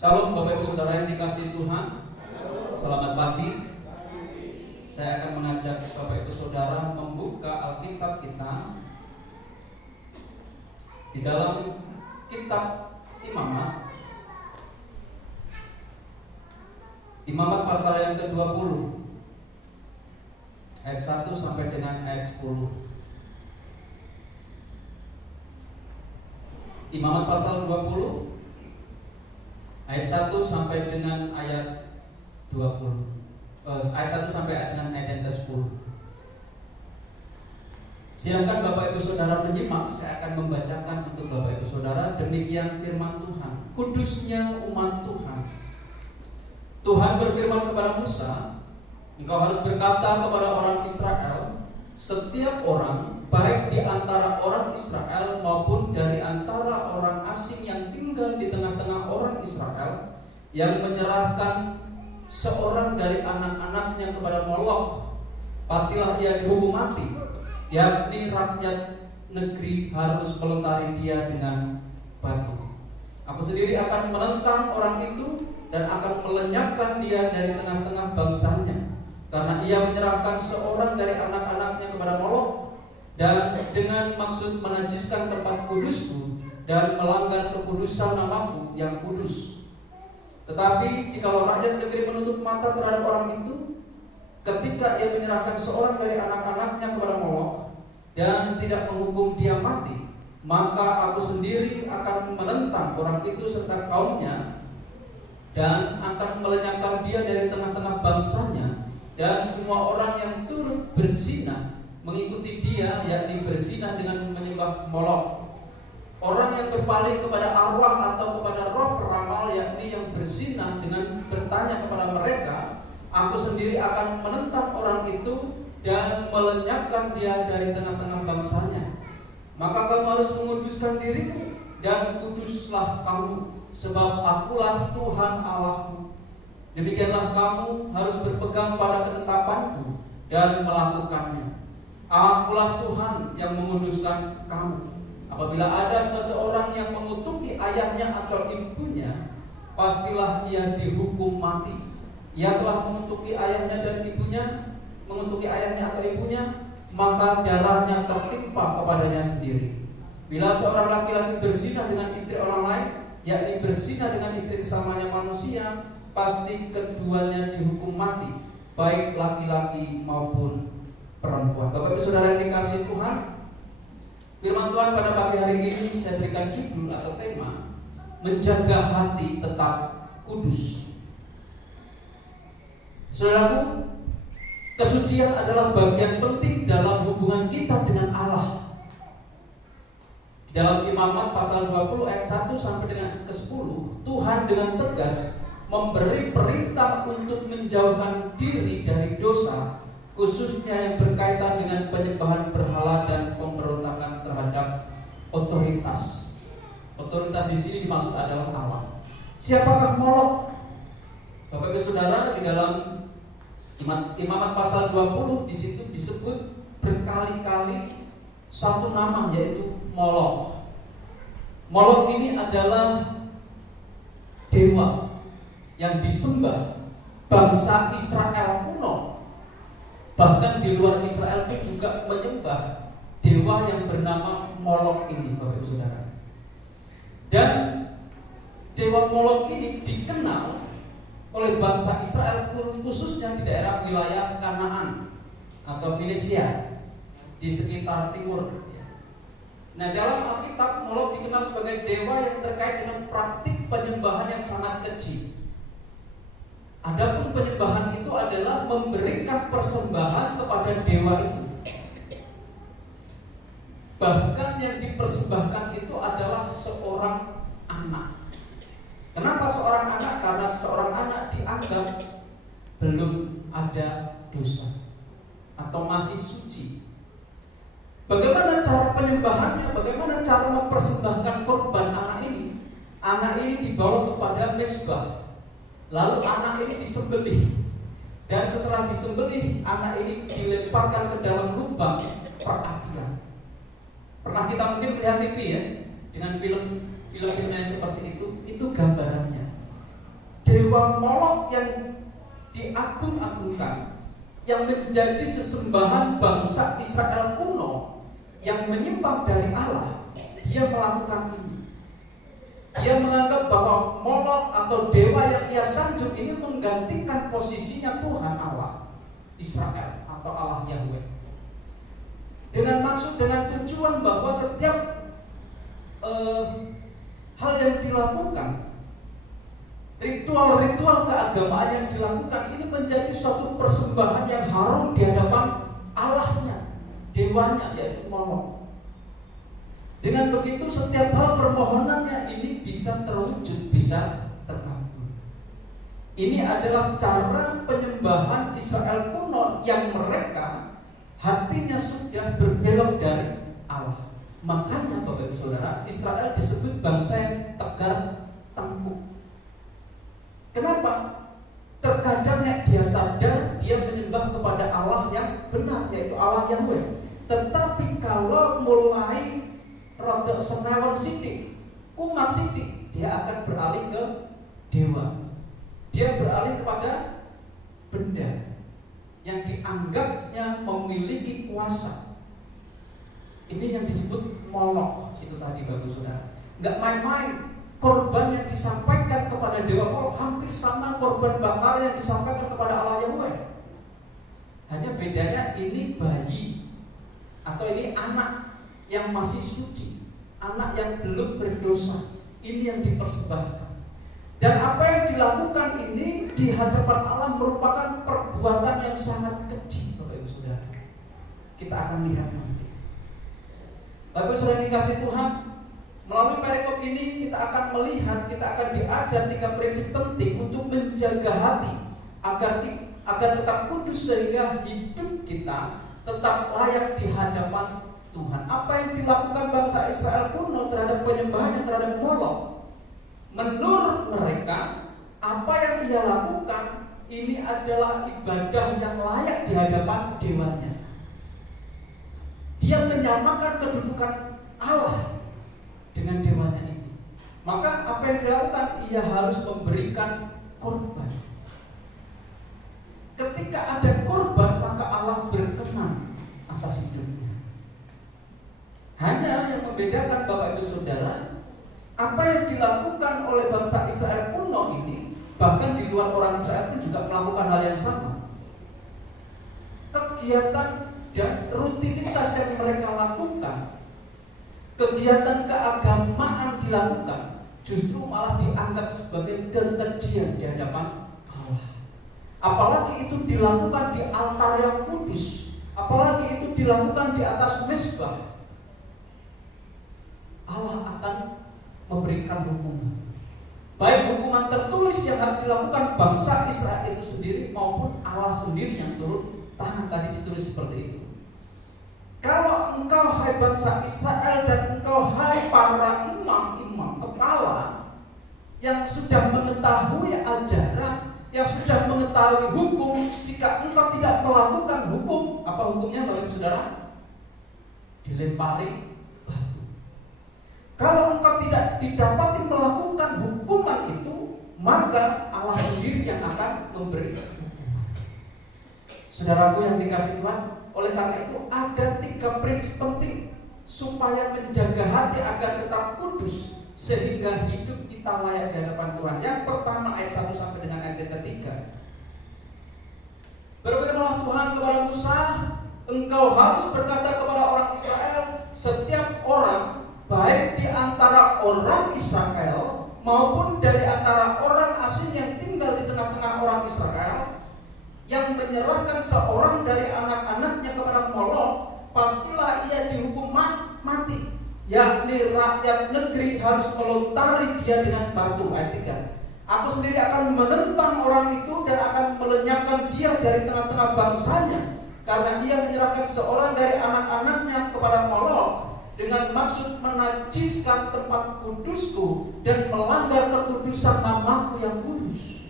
Salam Bapak Ibu Saudara yang dikasihi Tuhan. Selamat pagi. Saya akan mengajak Bapak Ibu Saudara membuka Alkitab kita di dalam kitab Imamat. Imamat pasal yang ke-20 ayat 1 sampai dengan ayat 10. Imamat pasal 20 ayat 1 sampai dengan ayat 20. Ayat 1 sampai dengan ayat yang ke-10. Silakan Bapak Ibu Saudara menyimak. Saya akan membacakan untuk Bapak Ibu Saudara. Demikian firman Tuhan. Kudusnya umat Tuhan. Tuhan berfirman kepada Musa, engkau harus berkata kepada orang Israel, setiap orang, baik di antara orang Israel maupun dari antara orang asing yang tinggal di tengah-tengah orang Israel, yang menyerahkan seorang dari anak-anaknya kepada Molok, pastilah ia dihukum mati, yakni rakyat negeri harus melentari dia dengan batu. Aku sendiri akan menentang orang itu dan akan melenyapkan dia dari tengah-tengah bangsanya, karena ia menyerahkan seorang dari anak-anaknya kepada Molok, dan dengan maksud menajiskan tempat kudusku dan melanggar kekudusan namaku yang kudus. Tetapi jikalau rakyat negeri menutup mata terhadap orang itu, ketika ia menyerahkan seorang dari anak-anaknya kepada Molok dan tidak menghukum dia mati, maka aku sendiri akan menentang orang itu serta kaumnya dan akan melenyapkan dia dari tengah-tengah bangsanya, dan semua orang yang turut berzinah mengikuti dia, yakni berzinah dengan menyembah Molok. Orang yang berpaling kepada arwah atau kepada roh peramal, yakni yang berzinah dengan bertanya kepada mereka, aku sendiri akan menentang orang itu dan melenyapkan dia dari tengah-tengah bangsanya. Maka kamu harus menguduskan dirimu dan kuduslah kamu, sebab akulah Tuhan Allahmu. Demikianlah kamu harus berpegang pada ketetapanku dan melakukannya. Akulah Tuhan yang menguduskan kamu. Apabila ada seseorang yang mengutuki ayahnya atau ibunya, pastilah ia dihukum mati. Ia telah mengutuki ayahnya dan ibunya, mengutuki ayahnya atau ibunya, maka darahnya tertimpa kepadanya sendiri. Bila seorang laki-laki berzinah dengan istri orang lain, yakni berzinah dengan istri sesamanya manusia, pasti keduanya dihukum mati, baik laki-laki maupun perempuan. Bapak Ibu Saudara yang dikasihi Tuhan, firman Tuhan pada pagi hari ini saya berikan judul atau tema, menjaga hati tetap kudus. Saudaraku, kesucian adalah bagian penting dalam hubungan kita dengan Allah. Di dalam Imamat pasal 20 ayat 1 sampai dengan ke-10, Tuhan dengan tegas memberi perintah untuk menjauhkan diri dari dosa, khususnya yang berkaitan dengan penyembahan berhala dan pemberontakan terhadap otoritas. Otoritas di sini dimaksud adalah Allah. Siapakah Molok? Bapak Ibu Saudara, di dalam Imamat pasal 20 di situ disebut berkali-kali satu nama, yaitu Molok. Molok ini adalah dewa yang disembah bangsa Israel kuno. Bahkan di luar Israel itu juga menyembah dewa yang bernama Molok ini, Bapak Ibu Saudara. Dan dewa Molok ini dikenal oleh bangsa Israel, khususnya di daerah wilayah Kanaan atau Fenisia di sekitar timur. Nah, dalam Alkitab Molok dikenal sebagai dewa yang terkait dengan praktik penyembahan yang sangat keji. Adapun penyembahan itu adalah memberikan persembahan kepada dewa itu. Bahkan yang dipersembahkan itu adalah seorang anak. Kenapa seorang anak? Karena seorang anak dianggap belum ada dosa atau masih suci. Bagaimana cara penyembahannya? Bagaimana cara mempersembahkan korban anak ini? Anak ini dibawa kepada mezbah. Lalu anak ini disembelih. Dan setelah disembelih, anak ini dilemparkan ke dalam lubang perapian. Pernah kita mungkin melihat TV ya, dengan film-filmnya seperti itu gambarannya. bahwa Molok yang diagung-agungkan, yang menjadi sesembahan bangsa Israel kuno, yang menyimpang dari Allah, dia melakukan ini. Dia menganggap bahwa Molok atau dewa yang ia sanjung ini menggantikan posisinya Tuhan Allah Israel atau Allah Yahweh. Dengan tujuan bahwa setiap hal yang dilakukan, ritual-ritual keagamaan yang dilakukan ini menjadi suatu persembahan yang harum di hadapan Allahnya, dewanya, yaitu Molok. Dengan begitu setiap hal permohonannya ini bisa terwujud, bisa terkabul. Ini adalah cara penyembahan Israel kuno yang mereka hatinya sudah berbelok dari Allah. Makanya Bapak Ibu Saudara, Israel disebut bangsa yang tegar tengkuk. Kenapa? Terkadang dia sadar dia menyembah kepada Allah yang benar, yaitu Allah Yahweh. Tetapi kalau mulai rada senawan sidik, kumat sidik, dia akan beralih ke dewa. Dia beralih kepada benda yang dianggapnya memiliki kuasa. Ini yang disebut Molok itu tadi Bapak Saudara. Enggak main-main. Korban yang disampaikan kepada dewa Molok hampir sama korban bakar yang disampaikan kepada Allah Yahweh. Hanya bedanya ini bayi atau ini anak yang masih suci, anak yang belum berdosa. Ini yang dipersembahkan. Dan apa yang dilakukan ini di hadapan Allah merupakan perbuatan yang sangat kecil, Bapak Ibu Saudara. Kita akan lihat nanti. Bapak Ibu Saudara dikasih Tuhan, melalui perikop ini kita akan melihat, kita akan diajar 3 prinsip penting untuk menjaga hati agar tetap kudus sehingga hidup kita tetap layak di hadapan Tuhan. Apa yang dilakukan bangsa Israel kuno terhadap penyembahannya terhadap Molok, menurut mereka apa yang ia lakukan ini adalah ibadah yang layak di hadapan dewanya. Dia menyamakan kedudukan Allah dengan dewanya itu. Maka apa yang dilakukan? Ia harus memberikan korban. Ketika ada korban, maka Allah berkenan atas hidupnya. Hanya yang membedakan Bapak Ibu Saudara, apa yang dilakukan oleh bangsa Israel kuno ini, bahkan di luar orang Israel pun juga melakukan hal yang sama. Kegiatan dan rutinitas yang mereka lakukan, kegiatan keagamaan dilakukan, justru malah dianggap sebagai kekejian di hadapan Allah. Apalagi itu dilakukan di altar yang kudus, apalagi itu dilakukan di atas mezbah, Allah akan memberikan hukuman. Baik hukuman tertulis yang harus dilakukan bangsa Israel itu sendiri maupun Allah sendiri yang turun tangan, tadi ditulis seperti itu. Kalau engkau hai bangsa Israel dan engkau hai para imam-imam kepala yang sudah mengetahui ajaran, yang sudah mengetahui hukum, jika engkau tidak melakukan hukum, apa hukumnya Bapak Ibu Saudara? Dilempari batu. Kalau engkau tidak didapati melakukan hukuman itu, maka Allah sendiri yang akan memberi hukuman. Saudaraku yang dikasihi Tuhan, oleh karena itu ada 3 prinsip penting supaya menjaga hati agar tetap kudus sehingga hidup kita layak di hadapan Tuhan. Yang pertama ayat 1 sampai dengan ayat yang ketiga. Berfirmanlah Tuhan kepada Musa, engkau harus berkata kepada orang Israel, setiap orang baik di antara orang Israel maupun dari antara orang asing yang tinggal di tengah-tengah orang Israel, yang menyerahkan seorang dari anak-anaknya kepada Molok, pastilah ia dihukum mati, yakni rakyat negeri harus melontari dia dengan batu. Ayat 3. Aku sendiri akan menentang orang itu dan akan melenyapkan dia dari tengah-tengah bangsanya, karena ia menyerahkan seorang dari anak-anaknya kepada Molok dengan maksud menajiskan tempat kudusku dan melanggar kekudusan namaku yang kudus.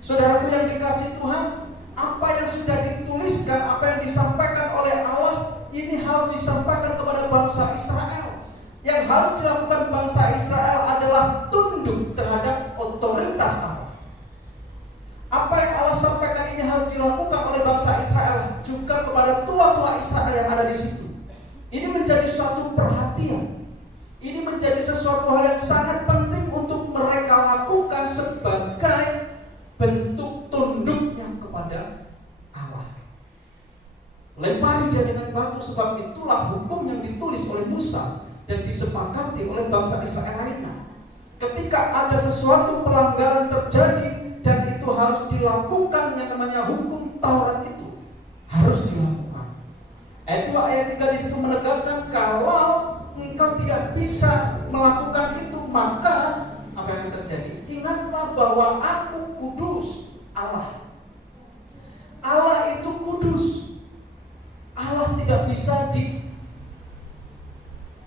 Saudaraku yang dikasihi Tuhan, apa yang sudah dituliskan, apa yang disampaikan oleh Allah, ini harus disampaikan kepada bangsa Israel. Yang harus dilakukan bangsa Israel adalah tunduk terhadap otoritas Allah. Lempari dia dengan batu, sebab itulah hukum yang ditulis oleh Musa dan disepakati oleh bangsa Israel lainnya. Ketika ada sesuatu pelanggaran terjadi dan itu harus dilakukan, yang namanya hukum Taurat itu harus dilakukan. Ayat 3 di situ menegaskan kalau engkau tidak bisa melakukan itu, maka apa yang terjadi? Ingatlah bahwa aku kudus, Allah. Allah itu kudus. Allah tidak bisa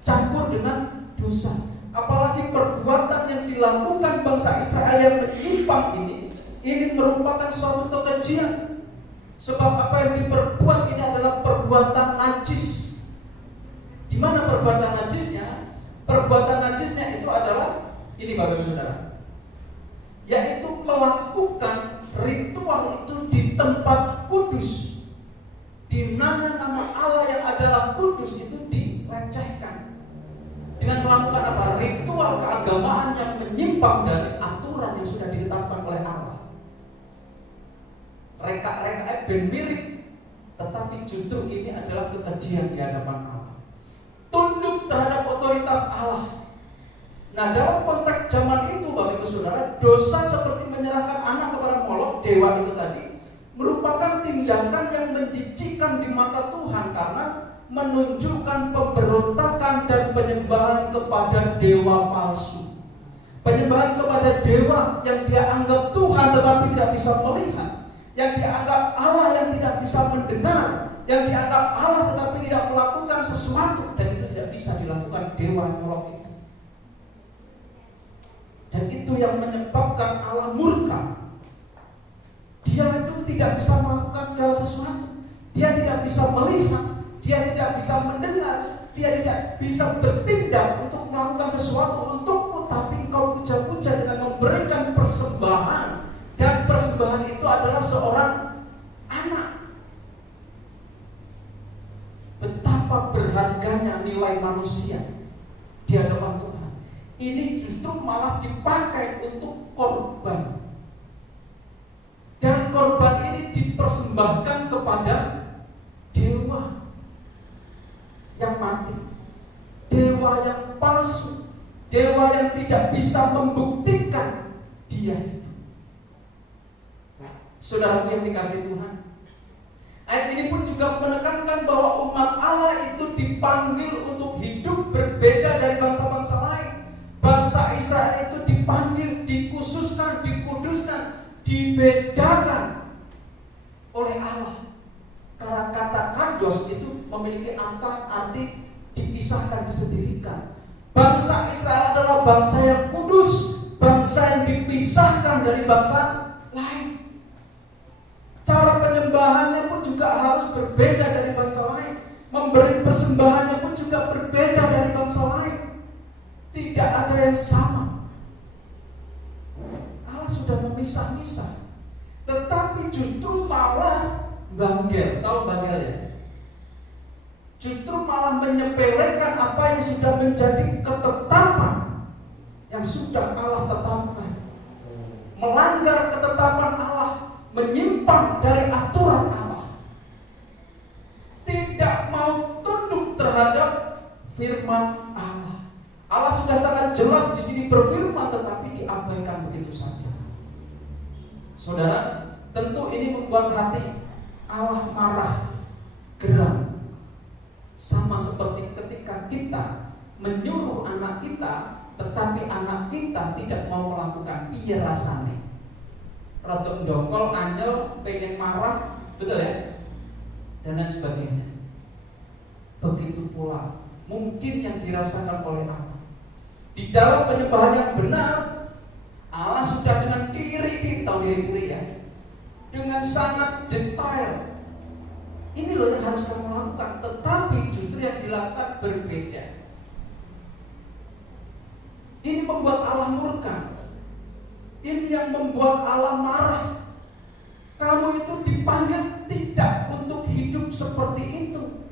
dicampur dengan dosa. Apalagi perbuatan yang dilakukan bangsa Israel yang menyimpang ini merupakan suatu kekejian. Sebab apa yang diperbuat ini adalah perbuatan najis. Di mana perbuatan najisnya? Perbuatan najisnya itu adalah ini, Bapak Ibu Saudara, yaitu melakukan ritual itu di tempat kudus, di mana nama Allah yang adalah kudus itu dilecehkan dengan melakukan apa? Ritual keagamaan yang menyimpang dari aturan yang sudah ditetapkan oleh Allah. Reka-reka ben mirip, tetapi justru ini adalah kekejian di hadapan Allah. Tunduk terhadap otoritas Allah. Nah, dalam konteks zaman itu, Bapak Ibu Saudara, dosa seperti menyerahkan anak kepada Molok, dewa itu tadi, merupakan tindakan yang menjijikkan di mata Tuhan karena menunjukkan pemberontakan dan penyembahan kepada dewa palsu. Penyembahan kepada dewa yang dia anggap Tuhan tetapi tidak bisa melihat, yang dianggap Allah yang tidak bisa mendengar, yang dianggap Allah tetapi tidak melakukan sesuatu, dan itu tidak bisa dilakukan dewa Molok itu. Dan itu yang menyebabkan Allah murka. Dia itu tidak bisa melakukan segala sesuatu. Dia tidak bisa melihat, dia tidak bisa mendengar, dia tidak bisa bertindak untuk melakukan sesuatu untukmu, tapi engkau puja-puja dengan memberikan persembahan. Dan persembahan itu adalah seorang anak. Betapa berharganya nilai manusia di hadapan Tuhan. Ini justru malah dipakai untuk korban. Dan korban ini dipersembahkan kepada dewa yang mati, dewa yang palsu, dewa yang tidak bisa membuktikan dia hidup. Saudara yang dikasihi Tuhan, ayat ini pun juga menekankan bahwa umat Allah itu dipanggil untuk hidup berbeda dari bangsa-bangsa lain. Bangsa Israel itu dipanggil, dikhususkan, dikuduskan, dibedakan oleh Allah. Karena kata kardos itu memiliki arti dipisahkan, disendirikan. Bangsa Israel adalah bangsa yang kudus, bangsa yang dipisahkan dari bangsa lain. Cara penyembahannya pun juga harus berbeda dari bangsa lain. Memberi persembahannya pun juga berbeda dari bangsa lain. Tidak ada yang sama. Allah sudah memisah-misah. Tetapi justru malah bangger. Tahu bangger ya? Justru malah menyepelekan apa yang sudah menjadi ketetapan yang sudah Allah tetapkan. Melanggar ketetapan Allah, menyimpang dari aturan Allah, tidak mau tunduk terhadap firman Allah. Allah sudah sangat jelas di sini berfirman, tetapi diabaikan begitu saja. Saudara, tentu ini membuat hati Allah marah, geram. Sama seperti ketika kita menyuruh anak kita, tetapi anak kita tidak mau melakukan, piye rasane? Rada ndongkol, anyel, pengen marah, betul ya? Dan lain sebagainya. Begitu pula mungkin yang dirasakan oleh Allah. Di dalam penyembahan yang benar, Allah sudah dengan diri-diri, tahu diri-diri ya, dengan sangat detail. Ini loh yang harus kamu lakukan, tetapi justru yang dilakukan berbeda. Ini membuat Allah murka. Ini yang membuat Allah marah. Kamu itu dipanggil tidak untuk hidup seperti itu.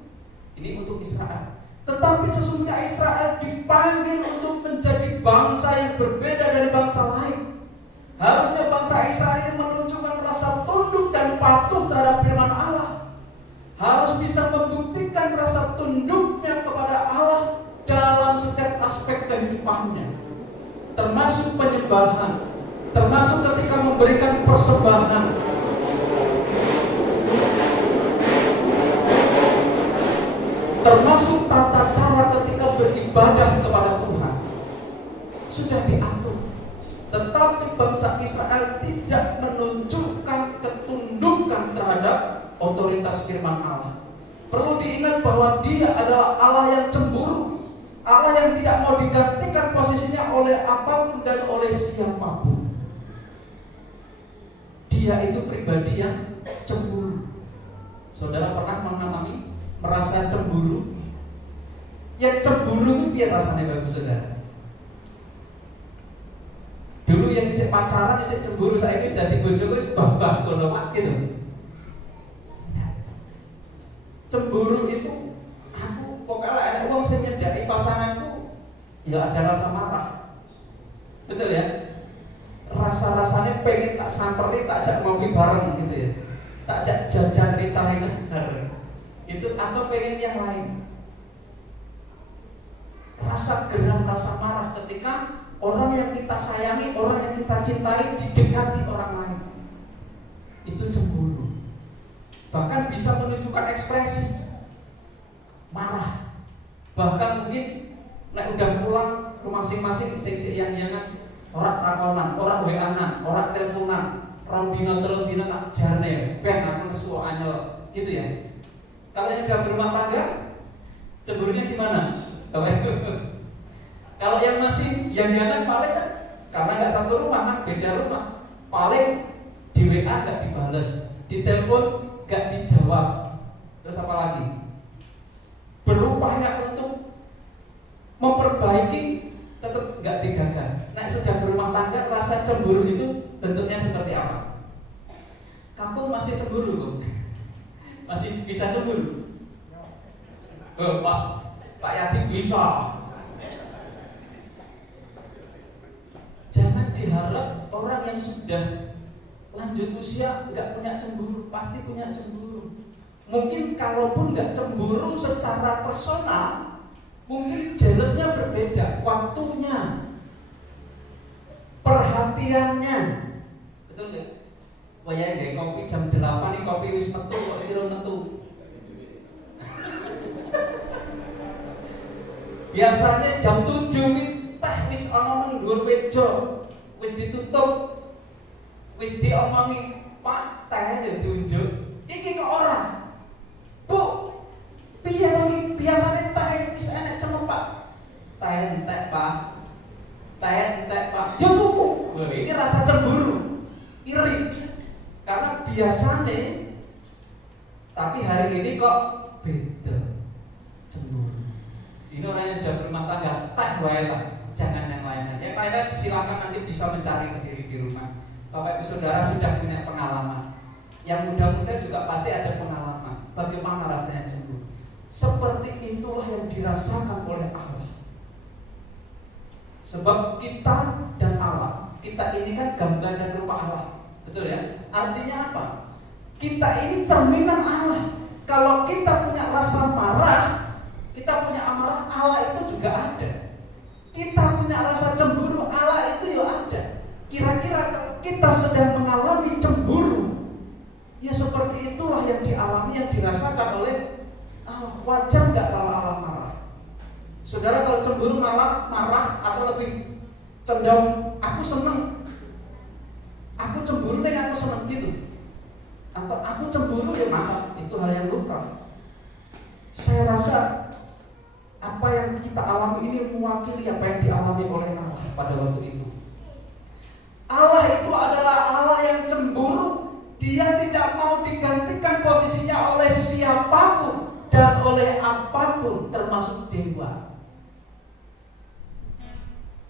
Ini untuk Israel. Tetapi sesungguhnya Israel dipanggil untuk menjadi bangsa yang berbeda dari bangsa lain. Harusnya bangsa Israel ini menunjukkan rasa tunduk dan patuh terhadap firman Allah. Harus bisa firman-Nya, termasuk penyembahan, termasuk ketika memberikan persembahan, termasuk tata cara ketika beribadah kepada Tuhan, sudah diatur. Tetapi bangsa Israel tidak menunjukkan ketundukan terhadap otoritas firman Allah. Perlu diingat bahwa Dia adalah Allah yang cemburu, Allah yang tidak mau digantikan posisinya oleh apapun dan oleh siapapun. Dia itu pribadi yang cemburu. Saudara pernah mengalami merasa cemburu? Yang cemburu itu biar rasanya bagus, saudara. Dulu yang isik pacaran isik cemburu, saya ini sudah dibojoku wis bah-bah kono gitu. Cemburu itu aku pokoknya ada uang saya nyedaki pasanganku, ya ada rasa marah. Betul ya? Rasa-rasanya pengen tak samperin, tak ajak ngopi bareng gitu ya. Tak ajak jajan rica-rica bareng. Itu atau pengen yang lain. Rasa geram, rasa marah ketika orang yang kita sayangi, orang yang kita cintai didekati orang lain. Itu cemburu. Bahkan bisa menunjukkan ekspresi marah. Bahkan mungkin nek udah pulang ke masing-masing sing yang orang takonan, orang WA-an, orang teleponan, rong dina telung dina tak jarne, ben aku nesu anyel gitu ya. Kalau yang udah berumah tangga, cemburunya gimana? Kalau yang masih yang paling kan karena nggak satu rumah kan, beda rumah, paling di WA nggak dibales, di telepon nggak dijawab, terus apa lagi? Berupaya untuk memperbaiki, tetap nggak digagas. Nah sudah berumah tangga, rasa cemburu itu bentuknya seperti apa? Kamu masih cemburu kok? Masih bisa cemburu? Pak Yatim bisa. Jangan diharap orang yang sudah lanjut usia nggak punya cemburu, pasti punya cemburu. Mungkin kalaupun nggak cemburu secara personal, mungkin jealousnya berbeda, waktunya, perhatiannya, betul nggak? Wah ya, kopi jam 8 nih kopi wis metu kok iki metu. Biasanya jam 7 teh wis ana nang dhuwur meja, wis ditutup, wis diomongi, Pak teh diunjuk. Iki kok ora? Bu, piye lagi biasane teh wis enek cemepak. Teh entek, Pak. Teh entek, Pak. Yo tuku. Wah, ini rasa cemburu, iri. Karena biasanya, tapi hari ini kok beda, cemburu. Ini orang yang sudah berumah tangga, teh wae lah, jangan yang lainnya. Yang lainnya silakan nanti bisa mencari sendiri di rumah. Bapak Ibu Saudara sudah punya pengalaman. Yang muda-muda juga pasti ada pengalaman. Bagaimana rasanya cemburu? Seperti itulah yang dirasakan oleh Allah. Sebab kita dan Allah, kita ini kan gambar dan rupa Allah. Betul ya? Artinya apa? Kita ini cerminan Allah. Kalau kita punya rasa marah, kita punya amarah, Allah itu juga ada. Kita punya rasa cemburu, Allah itu ya ada. Kira-kira kita sedang mengalami cemburu, ya seperti itulah yang dialami, yang dirasakan oleh Allah. Wajar nggak kalau Allah marah? Saudara kalau cemburu malah marah atau lebih cenderung aku seneng, aku cemburu nih aku seneng gitu, atau aku cemburu ya marah, itu hal yang lumrah. Saya rasa apa yang kita alami ini mewakili apa yang dialami oleh Allah pada waktu itu. Allah itu adalah Allah yang cemburu. Dia tidak mau digantikan posisinya oleh siapapun dan oleh apapun, termasuk dewa.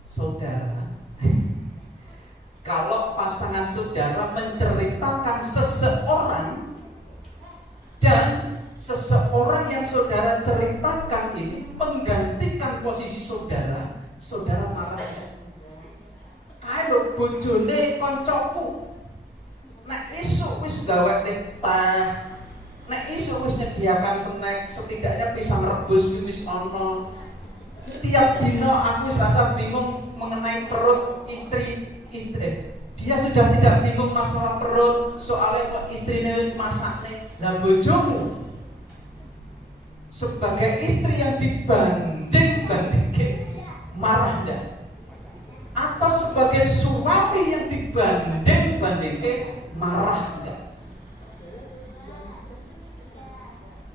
Saudara, kalau pasangan saudara menceritakan seseorang dan seseorang yang saudara ceritakan ini menggantikan posisi saudara, saudara marah. Ayo bojone koncoku, nek isuk wis gawe teh, nek isuk wis nyediakan snack, setidaknya pisang rebus wis ono. Tiap dino aku rasa bingung mengenai perut istri. Dia sudah tidak bingung masalah perut, soalnya kok istrinya harus masaknya. Nah bojomu sebagai istri yang dibanding-bandingke, marah enggak? Atau sebagai suami yang dibanding-bandingke, marah enggak?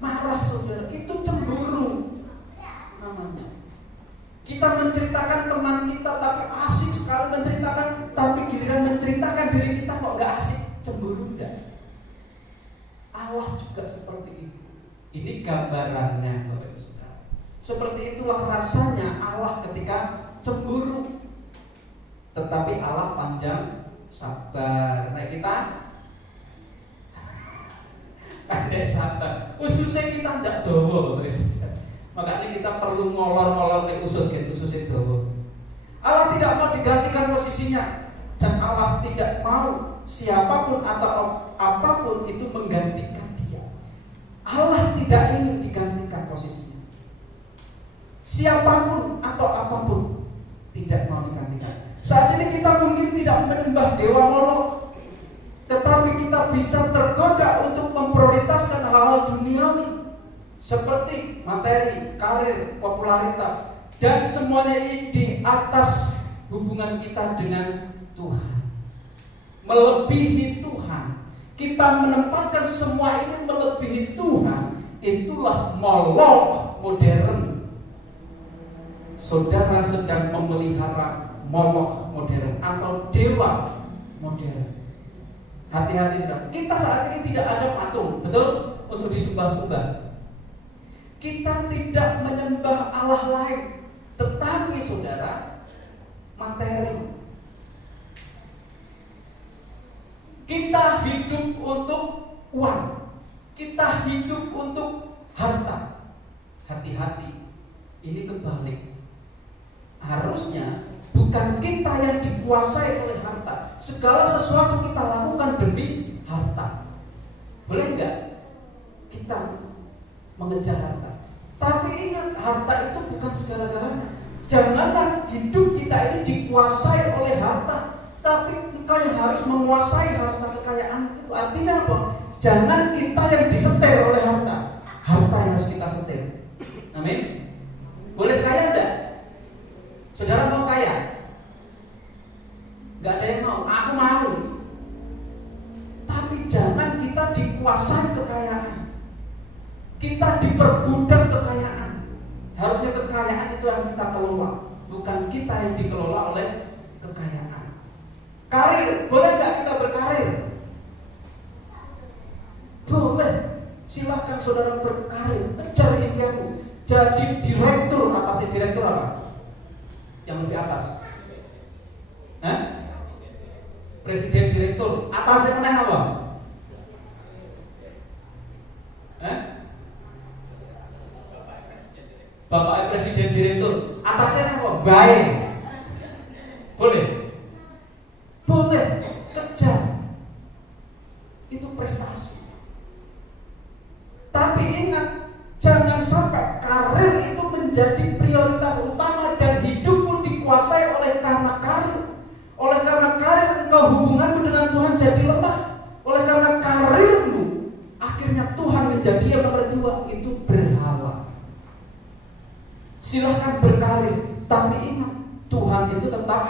Marah saudara, itu cemburu namanya. Kita menceritakan teman kita tapi asik sekali menceritakan, tapi giliran menceritakan diri kita kok gak asik, cemburu enggak? Allah juga seperti itu. Ini gambarannya Bapak Ibu Saudara. Seperti itulah rasanya Allah ketika cemburu. Tetapi Allah panjang sabar. Nah kita pandai sabar. Ususnya kita tidak dawa Bapak Ibu Saudara. Makanya kita perlu ngolor-ngolor di usus itu dawa. Allah tidak mau digantikan posisinya, dan Allah tidak mau siapapun atau apapun itu menggantikan Dia. Allah tidak ingin digantikan posisinya. Siapapun atau apapun tidak mau digantikan. Saat ini kita mungkin tidak menyembah dewa Molok, tetapi kita bisa tergoda untuk memprioritaskan hal-hal duniawi seperti materi, karir, popularitas, dan semuanya ini di atas hubungan kita dengan Tuhan, melebihi Tuhan. Kita menempatkan semua ini melebihi Tuhan. Itulah Molok modern. Saudara sedang memelihara Molok modern atau dewa modern. Hati-hati saudara. Kita saat ini tidak ada patung, betul? Untuk disembah-sembah. Kita tidak menyembah Allah lain, tetapi saudara, materi. Kita hidup untuk uang, kita hidup untuk harta. Hati-hati, ini kebalik. Harusnya bukan kita yang dikuasai oleh harta. Segala sesuatu kita lakukan demi harta. Boleh enggak kita mengejar harta? Tapi ingat, harta itu bukan segala-galanya. Janganlah hidup kita ini dikuasai oleh harta, tapi engkau yang harus menguasai harta kekayaan itu. Artinya apa? Jangan kita yang disetir oleh harta, harta yang harus kita setir. Amin. Boleh kaya enggak? Saudara mau kaya? Gak ada yang mau, aku mau. Tapi jangan kita dikuasai kekayaan, kita diperbudak kekayaan. Harusnya kekayaan itu yang kita kelola, bukan kita yang dikelola oleh kekayaan. Karir, boleh nggak kita berkarir? Boleh. Silahkan saudara berkarir, kejar impianmu. Jadi direktur, atasnya direktur apa? Yang lebih atas? Presiden direktur, atasnya mana apa? Bapak Presiden direktur, atasnya apa? Baik. Boleh? Boleh, kejar. Itu prestasi. Tapi ingat, jangan sampai karir itu menjadi prioritas utama dan hidupmu dikuasai oleh karena karir. Oleh karena karir, engkau hubunganmu dengan Tuhan jadi lemah. Oleh karena karirmu, akhirnya Tuhan menjadi yang nomor 2, itu berhala. Silahkan berkarir, tapi ingat, Tuhan itu tetap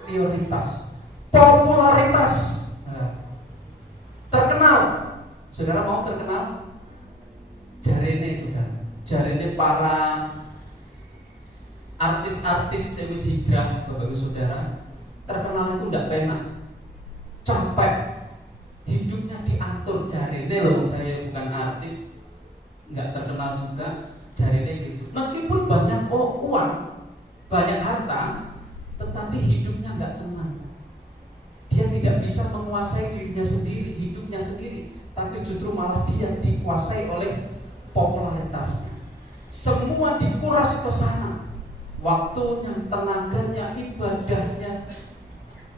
prioritas. Popularitas, terkenal. Saudara mau terkenal? Jarene saudara, jarene para artis-artis yang hijrah, Bapak Ibu Saudara, terkenal itu tidak penak, capek, hidupnya diatur. Jarene loh, saya bukan artis, nggak terkenal juga, jarene gitu. Meskipun banyak uang, banyak harta, tetapi hidupnya nggak tenang. Dia tidak bisa menguasai dirinya sendiri, hidupnya sendiri, tapi justru malah dia dikuasai oleh popularitasnya. Semua dikuras ke sana, waktunya, tenaganya, ibadahnya,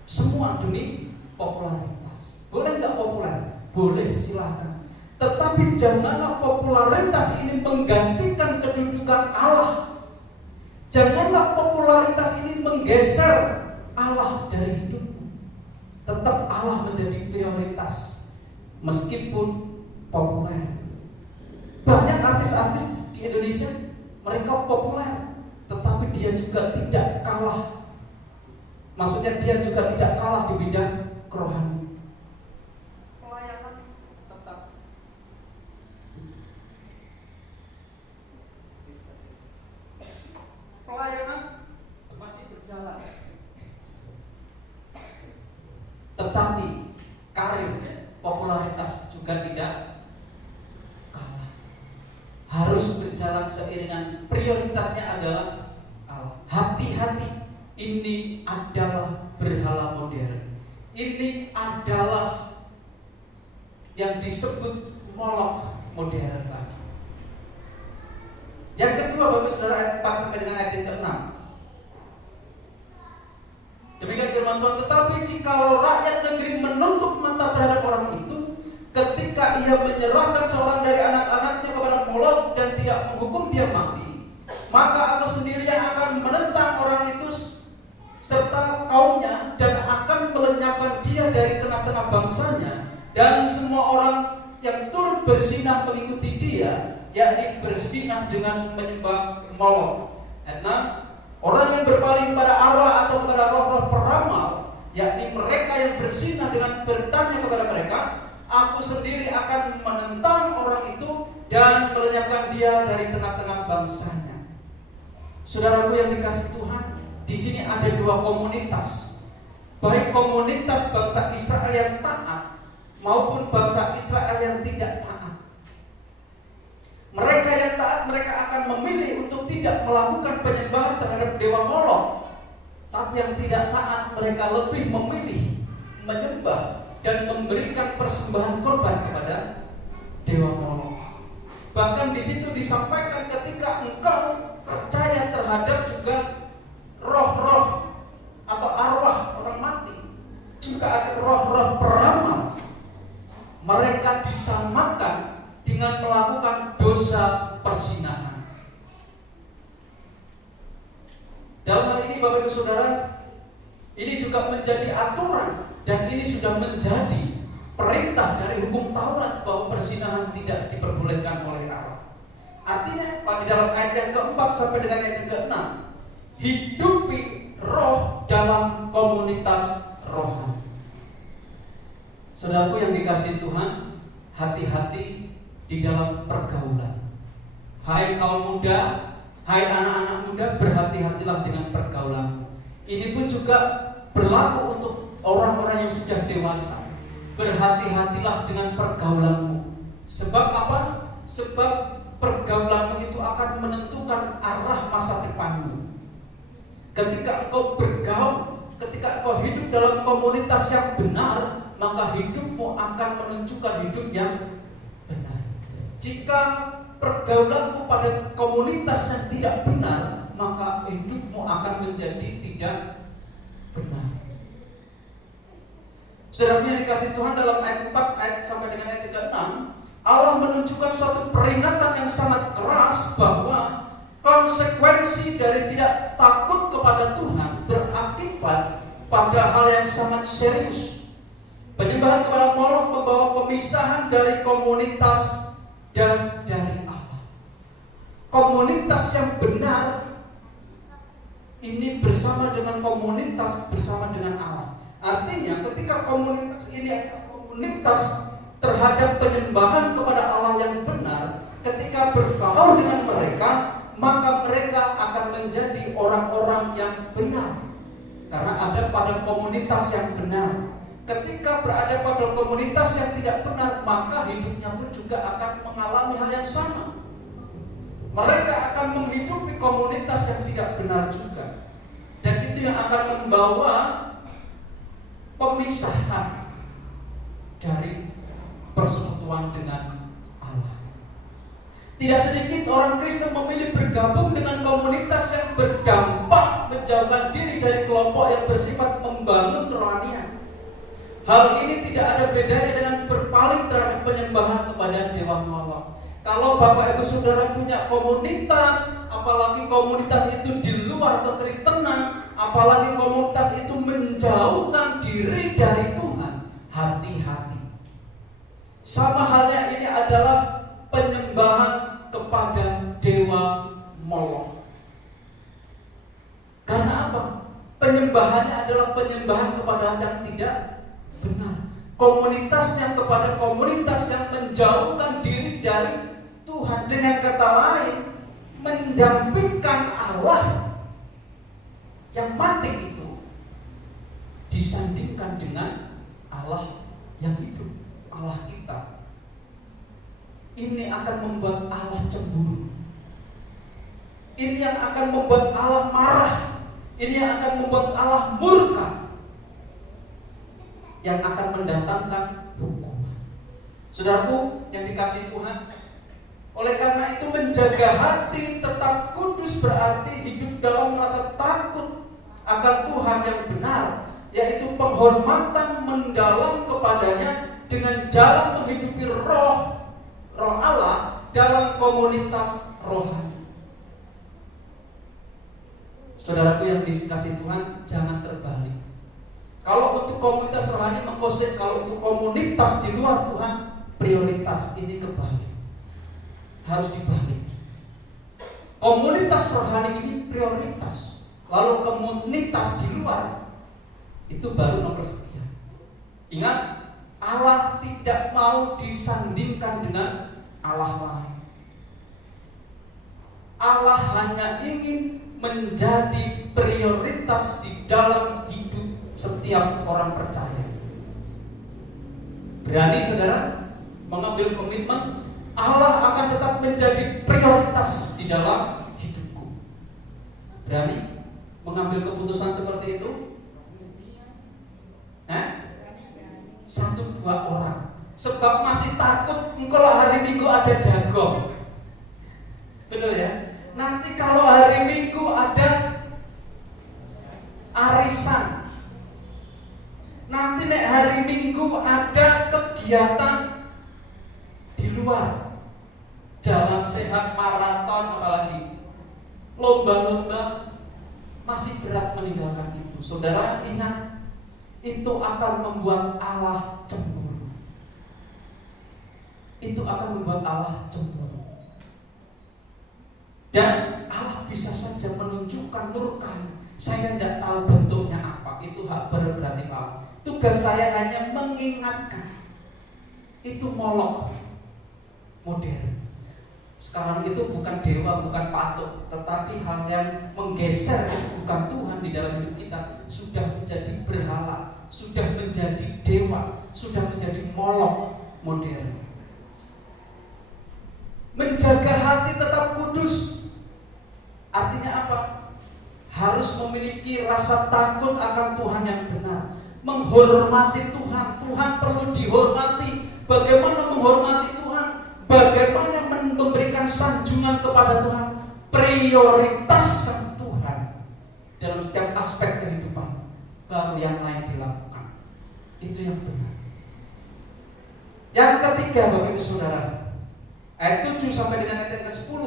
semua demi popularitas. Boleh nggak populer? Boleh, silakan. Tetapi janganlah popularitas ini menggantikan kedudukan Allah. Janganlah popularitas ini menggeser Allah dari hidupmu. Tetap Allah menjadi prioritas meskipun populer. Banyak artis-artis di Indonesia, mereka populer, tetapi dia juga tidak kalah. Maksudnya dia juga tidak kalah di bidang kerohanian. Pelayanan tetap. Pelayanan masih berjalan. Tetapi karir, popularitas juga tidak kalah. Harus berjalan seiringan. Prioritasnya adalah Allah. Hati-hati, ini adalah berhala modern. Ini adalah yang disebut Molok modern lagi. Yang kedua, Bapak Saudara, ayat 4 sampai dengan ayat yang ke-6. Demikian firman Tuhan, tetapi jikalau rakyat negeri menutup mata terhadap orang itu, ketika ia menyerahkan seorang dari anak-anaknya kepada Molok dan tidak menghukum dia mati, maka aku sendiri yang akan menentang orang itu serta kaumnya dan akan melenyapkan dia dari tengah-tengah bangsanya, dan semua orang yang turut berzinah mengikuti dia, yakni berzinah dengan menyembah Molok. Karena orang yang berpaling kepada arwah atau kepada roh-roh peramal, yakni mereka yang berzinah dengan bertanya kepada mereka, aku sendiri akan menentang orang itu dan melenyapkan dia dari tengah-tengah bangsanya. Saudaraku yang dikasihi Tuhan, di sini ada dua komunitas, baik komunitas bangsa Israel yang taat maupun bangsa Israel yang tidak taat. Mereka yang taat, mereka akan memilih untuk tidak melakukan penyembahan terhadap dewa Molok. Tapi yang tidak taat, mereka lebih memilih menyembah dan memberikan persembahan korban kepada dewa Molok. Bahkan di situ disampaikan, ketika engkau percaya terhadap juga roh-roh atau arwah orang mati, juga ada roh-roh peramal, mereka disamakan dengan melakukan dosa perzinahan. Dalam hal ini Bapak Ibu Saudara, ini juga menjadi aturan dan ini sudah menjadi perintah dari hukum Taurat bahwa perzinahan tidak diperbolehkan oleh Allah. Artinya pada dalam ayat yang keempat sampai dengan ayat yang ke-6, hidupi roh dalam komunitas rohani. Saudaraku yang dikasihi Tuhan, hati-hati di dalam pergaulan. Hai kaum muda, hai anak-anak muda, berhati-hatilah dengan pergaulan. Ini pun juga berlaku untuk orang-orang yang sudah dewasa. Berhati-hatilah dengan pergaulanmu. Sebab apa? Sebab pergaulanmu itu akan menentukan arah masa depanmu. Ketika engkau bergaul, ketika engkau hidup dalam komunitas yang benar, maka hidupmu akan menunjukkan hidup yang benar. Jika pergaulanmu pada komunitas yang tidak benar, maka hidupmu akan menjadi tidak benar. Saudara yang dikasihi Tuhan, dalam ayat 4 ayat sampai dengan ayat 6, Allah menunjukkan suatu peringatan yang sangat keras bahwa konsekuensi dari tidak takut kepada Tuhan berakibat pada hal yang sangat serius. Penyembahan kepada Molok membawa pemisahan dari komunitas dan dari Allah. Komunitas yang benar ini bersama dengan komunitas bersama dengan Allah. Artinya ketika komunitas ini adalah komunitas terhadap penyembahan kepada Allah yang benar, ketika bergaul dengan mereka, maka mereka akan menjadi orang-orang yang benar. Karena ada pada komunitas yang benar. Ketika berada pada komunitas yang tidak benar, maka hidupnya pun juga akan mengalami hal yang sama. Mereka akan menghidupi komunitas yang tidak benar juga. Dan itu yang akan membawa pemisahan dari persekutuan dengan Allah. Tidak sedikit orang Kristen memilih bergabung dengan komunitas yang berdampak menjauhkan diri dari kelompok yang bersifat membangun kerohanian. Hal ini tidak ada bedanya dengan berpaling terhadap penyembahan kepada dewa Molok. Kalau Bapak Ibu Saudara punya komunitas, apalagi komunitas itu di luar kekristenan, apalagi komunitas itu menjauhkan diri dari Tuhan, hati-hati. Sama halnya ini adalah penyembahan kepada dewa Molok. Karena apa? Penyembahannya adalah penyembahan kepada yang tidak benar. Komunitasnya kepada komunitas yang menjauhkan diri dari Tuhan. Dengan kata lain, mendampingkan Allah yang mati itu disandingkan dengan Allah yang hidup, Allah kita. Ini akan membuat Allah cemburu. Ini yang akan membuat Allah marah. Ini yang akan membuat Allah murka, yang akan mendatangkan hukuman. Saudaraku yang dikasihi Tuhan, oleh karena itu menjaga hati tetap kudus berarti hidup dalam rasa takut akan Tuhan yang benar, yaitu penghormatan mendalam kepadanya dengan jalan menghidupi roh Allah dalam komunitas rohani. Saudaraku yang dikasihi Tuhan, jangan terbalik. Kalau untuk komunitas rohani mengkosek, kalau untuk komunitas di luar Tuhan prioritas. Ini kebalik, harus dibalik. Komunitas rohani ini prioritas, lalu komunitas di luar itu baru nomor sekian. Ingat, Allah tidak mau disandingkan dengan Allah lain. Allah hanya ingin menjadi prioritas di dalam hidup setiap orang percaya. Berani saudara mengambil komitmen, Allah akan tetap menjadi prioritas di dalam hidupku. Berani mengambil keputusan seperti itu? Satu dua orang. Sebab masih takut kalau hari Minggu ada jagung. Betul ya? Nanti kalau hari Minggu ada arisan, nanti hari Minggu ada kegiatan di luar, jalan sehat, maraton, apalagi lomba-lomba, masih berat meninggalkan itu. Saudara ingat, itu akan membuat Allah cemburu. Itu akan membuat Allah cemburu. Dan Allah bisa saja menunjukkan murka. Saya tidak tahu bentuknya apa. Itu hak berarti Allah. Tugas saya hanya mengingatkan. Itu Molok modern. Sekarang itu bukan dewa, bukan patung, tetapi hal yang menggeser, bukan Tuhan di dalam hidup kita. Sudah menjadi berhala, sudah menjadi dewa, sudah menjadi Molok modern. Menjaga hati tetap kudus artinya apa? Harus memiliki rasa takut akan Tuhan yang benar, menghormati Tuhan. Tuhan perlu dihormati. Bagaimana menghormati Tuhan? Bagaimana memberikan sanjungan kepada Tuhan? Prioritaskan Tuhan dalam setiap aspek kehidupan, baru yang lain dilakukan. Itu yang benar. Yang ketiga, Bapak Ibu Saudara, ayat 7 sampai dengan ayat ke-10,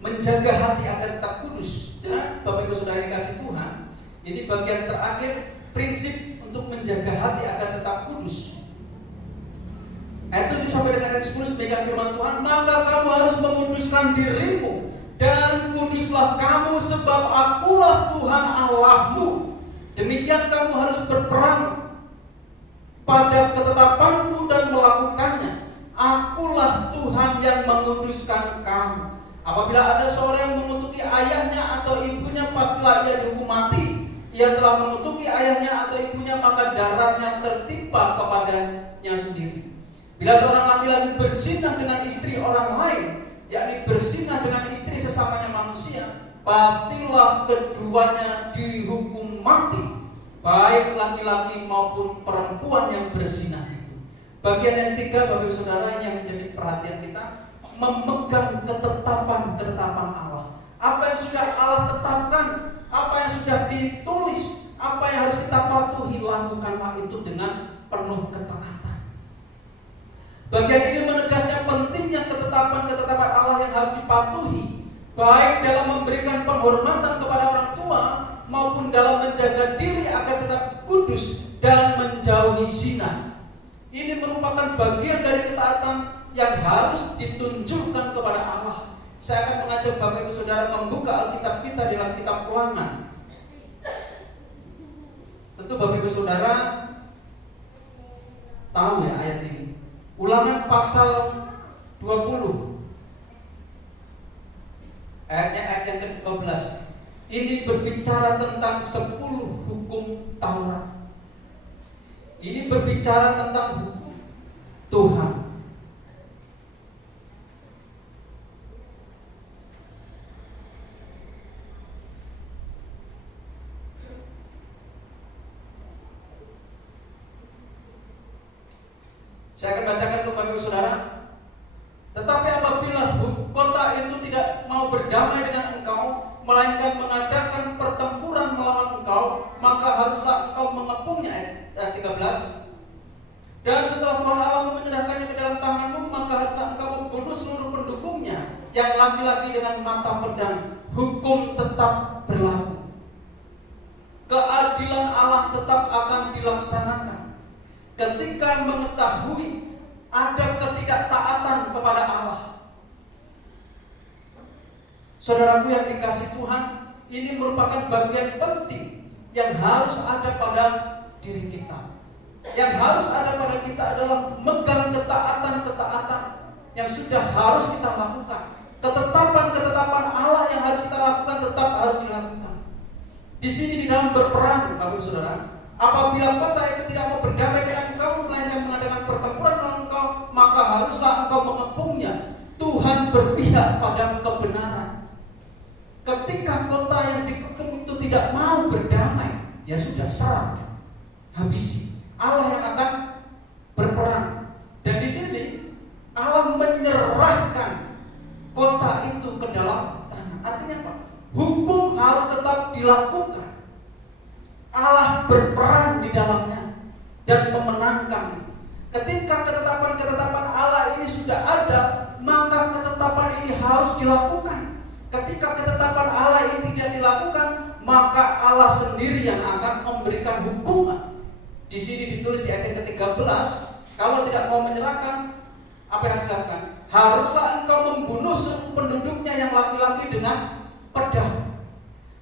menjaga hati agar tetap kudus. Dan Bapak Ibu Saudara yang dikasihi Tuhan, ini bagian terakhir prinsip untuk menjaga hati agar tetap kudus. Ayat 7 sampai dengan ayat 10 demikian firman Tuhan, maka kamu harus menguduskan dirimu dan kuduslah kamu sebab akulah Tuhan Allahmu. Demikian kamu harus berperang pada ketetapanku dan melakukannya. Akulah Tuhan yang menguduskan kamu. Apabila ada seorang yang mengutuki ayahnya atau ibunya, pastilah ia dihukum mati. Ia telah mengutuki ayahnya atau ibunya, maka darahnya tertimpa kepadanya sendiri. Bila seorang laki-laki berzinah dengan istri orang lain, yakni berzinah dengan istri sesamanya manusia, pastilah keduanya dihukum mati, baik laki-laki maupun perempuan yang berzinah itu. Bagian yang tiga, Bapak Ibu Saudara, yang menjadi perhatian kita, memegang ketetapan Allah. Apa yang sudah Allah tetapkan, apa yang sudah ditulis, apa yang harus kita patuhi, lakukanlah itu dengan penuh ketaatan. Bagian ini menegaskan pentingnya ketetapan Allah yang harus dipatuhi, baik dalam memberikan penghormatan kepada orang tua maupun dalam menjaga diri agar tetap kudus dan menjauhi zina. Ini merupakan bagian dari ketaatan yang harus ditunjukkan kepada Allah. Saya akan mengajak Bapak Ibu Saudara membuka Alkitab kita dalam kitab Ulangan. Tentu Bapak Ibu Saudara tahu ya ayat ini. Ulangan pasal 20. Ayat yang ke-12. Ini berbicara tentang 10 hukum Taurat. Ini berbicara tentang hukum Tuhan. Saya akan bacakan kepada saudara. Tetapi apabila kota itu tidak mau berdamai dengan engkau, melainkan mengadakan pertempuran melawan engkau, maka haruslah engkau mengepungnya. Ayat 13. Dan setelah Tuhan Allah menyerahkannya ke dalam tanganmu, maka haruslah engkau membunuh seluruh pendukungnya yang laki-laki dengan mata pedang. Hukum tetap berlaku. Keadilan Allah tetap akan dilaksanakan. Ketika mengetahui ada ketidaktaatan kepada Allah. Saudaraku yang dikasihi Tuhan, ini merupakan bagian penting yang harus ada pada diri kita. Yang harus ada pada kita adalah megang ketaatan-ketaatan yang sudah harus kita lakukan. Ketetapan-ketetapan Allah yang harus kita lakukan tetap harus dilakukan. Di sini di dalam berperang, Bapak Ibu Saudara, apabila kota itu tidak mau berdamai dengan engkau, melainkan mengadakan pertempuran dengan engkau, maka haruslah engkau mengepungnya. Tuhan berpihak pada kebenaran. Ketika kota yang dikepung itu tidak mau berdamai, ya sudah, serang, habisi. Allah yang akan berperang. Dan di sini Allah menyerahkan kota itu ke dalam tanah. Artinya apa? Hukum harus tetap dilakukan. Allah berperan di dalamnya dan memenangkan itu. Ketika ketetapan-ketetapan Allah ini sudah ada, maka ketetapan ini harus dilakukan. Ketika ketetapan Allah ini tidak dilakukan, maka Allah sendiri yang akan memberikan hukuman. Di sini ditulis di ayat ke-13, kalau tidak mau menyerahkan, apa yang harus dilakukan? Haruslah engkau membunuh seluruh penduduknya yang laki-laki dengan pedang.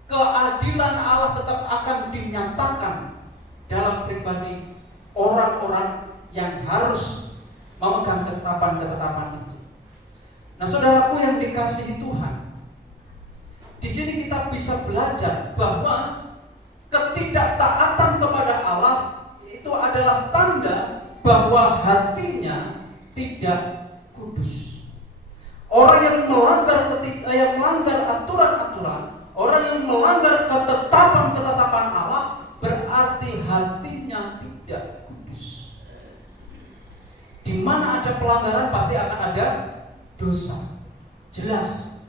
Keadilan Allah tetap akan dinyatakan dalam pribadi orang-orang yang harus memegang ketetapan-ketetapan itu. Nah, saudaraku yang dikasihi Tuhan, di sini kita bisa belajar bahwa ketidaktaatan kepada Allah itu adalah tanda bahwa hatinya tidak kudus. Orang yang melanggar aturan-aturan, orang yang melanggar ketetapan-ketetapan Allah, berarti hatinya tidak kudus. Di mana ada pelanggaran pasti akan ada dosa. Jelas.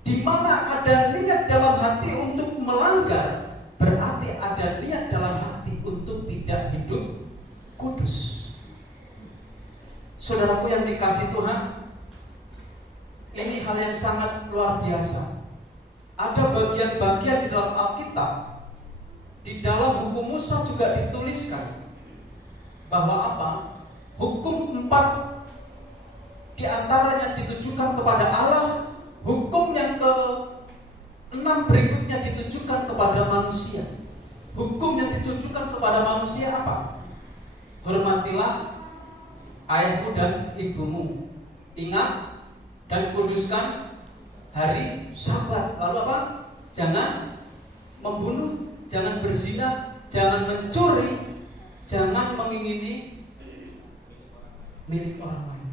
Di mana ada niat dalam hati untuk melanggar, berarti ada niat dalam hati untuk tidak hidup kudus. Saudaraku yang dikasihi Tuhan, ini hal yang sangat luar biasa. Ada bagian-bagian di dalam Alkitab, di dalam hukum Musa juga dituliskan bahwa apa? Hukum 4 di antaranya ditujukan kepada Allah. Hukum yang ke-6 berikutnya ditujukan kepada manusia. Hukum yang ditujukan kepada manusia apa? Hormatilah ayahmu dan ibumu. Ingat dan kuduskan hari Sabat. Lalu apa? Jangan membunuh, jangan berzina, jangan mencuri, jangan mengingini milik orang lain.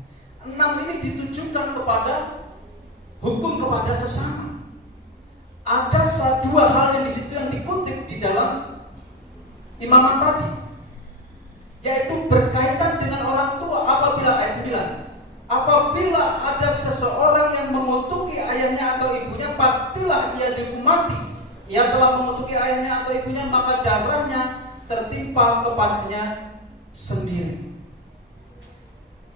6 ini ditujukan kepada hukum kepada sesama. Ada 2 hal yang di situ yang dikutip di dalam imamat tadi, yaitu berkaitan dengan orang tua. Apabila ayat 9, apabila ada seseorang yang mengutuki ayahnya atau ibunya, pastilah ia dihukum mati. Ia telah mengutuki ayahnya atau ibunya, maka darahnya tertimpa kepadanya sendiri.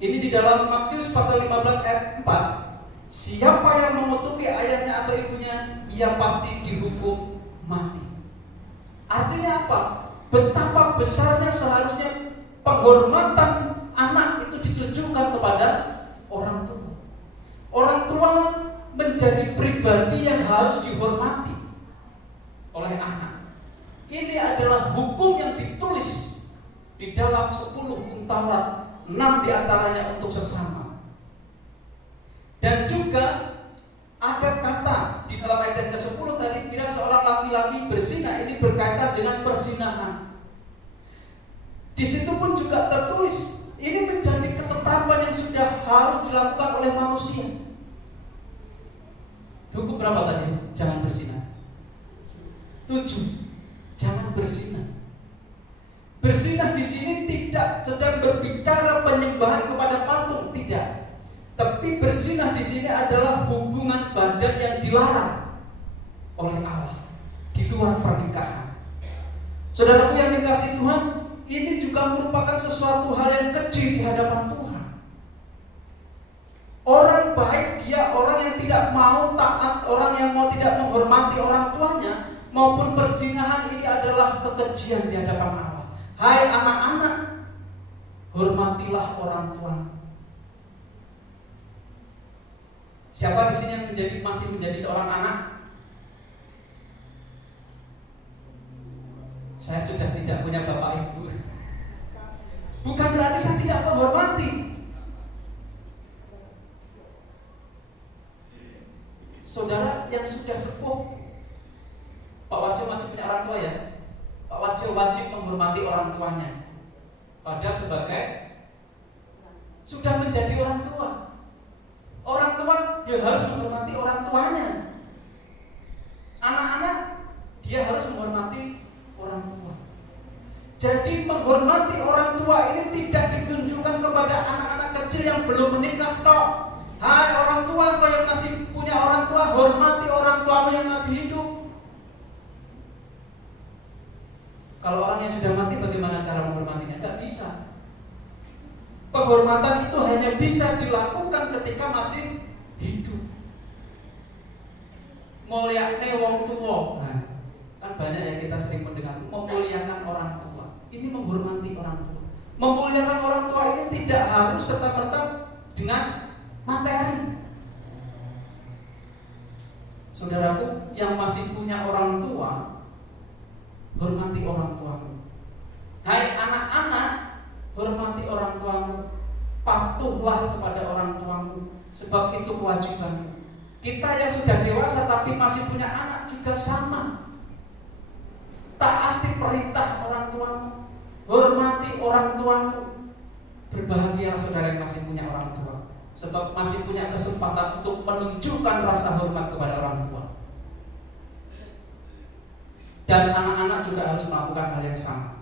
Ini di dalam Matius pasal 15 ayat 4. siapa yang mengutuki ayahnya atau ibunya, ia pasti dihukum mati. Artinya apa? Betapa besarnya seharusnya penghormatan anak itu ditujukan kepada orang tua. Orang tua menjadi pribadi yang harus dihormati oleh anak. Ini adalah hukum yang ditulis di dalam 10 hukum Taurat, 6 diantaranya untuk sesama. Dan juga ada kata di dalam ayat yang ke-10 tadi, bila seorang laki-laki berzina, ini berkaitan dengan perzinahan. Di situ pun juga tertulis, ini menjadi ketetapan yang sudah harus dilakukan oleh manusia. Hukum berapa tadi? Jangan berzina. 7. Jangan berzina. Berzina di sini tidak sedang berbicara penyembahan kepada patung, tidak. Tapi berzina di sini adalah hubungan badan yang dilarang oleh Allah di luar pernikahan. Saudaraku yang dikasihi Tuhan, ini juga merupakan sesuatu hal yang kecil di hadapan Tuhan. Orang baik dia orang yang tidak mau taat, orang yang mau tidak menghormati orang tuanya, maupun perzinahan ini adalah kekejian di hadapan Allah. Hai anak-anak, hormatilah orang tua. Siapa di sini yang masih menjadi seorang anak? Saya sudah tidak punya bapak ibu. Bukan berarti saya tidak menghormati. Saudara yang sudah sepuh, Pak Warjo masih punya orang tua ya? Pak Warjo wajib menghormati orang tuanya. Padahal sebagai sudah menjadi orang tua. Orang tua ya harus menghormati orang tuanya. Anak-anak dia harus menghormati orang tua. Jadi menghormati orang tua ini tidak ditunjukkan kepada anak-anak kecil yang belum menikah toh. Hai orang tua, kau yang masih punya orang tua, hormati orang tuamu yang masih hidup. Kalau orang yang sudah mati, bagaimana cara menghormatinya? Tidak bisa. Penghormatan itu hanya bisa dilakukan ketika masih hidup. Mulyakne wong tuwa. Nah, kan banyak ya kita sering mendengar memuliakan orang tua. Ini menghormati orang tua. Memuliakan orang tua ini tidak harus serta-merta dengan materi. Saudaraku yang masih punya orang tua, hormati orang tuamu. Hai anak-anak, hormati orang tuamu. Patuhlah kepada orang tuamu, sebab itu kewajibanmu. Kita yang sudah dewasa tapi masih punya anak juga sama. Taati perintah orang tuamu, hormati orang tuamu. Berbahagialah saudara yang masih punya orang tua, sebab masih punya kesempatan untuk menunjukkan rasa hormat kepada orang tua. Dan anak-anak juga harus melakukan hal yang sama.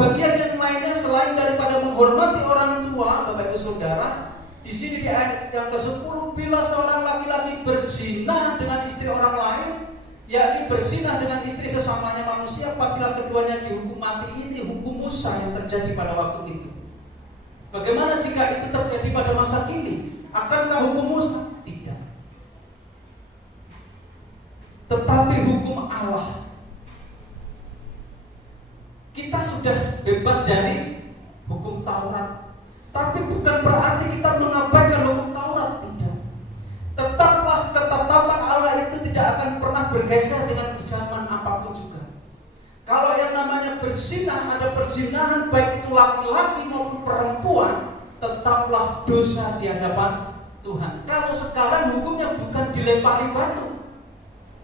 Bagian yang lainnya selain daripada menghormati orang tua, Bapak Ibu Saudara, di sini di ayat yang ke-10, bila seorang laki-laki berzina dengan istri orang lain, yakni berzina dengan istri sesamanya manusia, pastilah keduanya dihukum mati. Ini hukum Musa yang terjadi pada waktu itu. Bagaimana jika itu terjadi pada masa kini? Akankah hukum Musa? Tidak. Tetapi hukum Allah. Kita sudah bebas dari hukum Taurat, tapi bukan berarti kita mengabaikan hukum Taurat, tidak. Tetaplah ketetapan Allah itu tidak akan pernah bergeser dengan zaman apapun juga. Kalau yang namanya berzinah, ada perzinahan baik itu laki-laki maupun perempuan, tetaplah dosa di hadapan Tuhan. Kalau sekarang hukumnya bukan dilempari batu,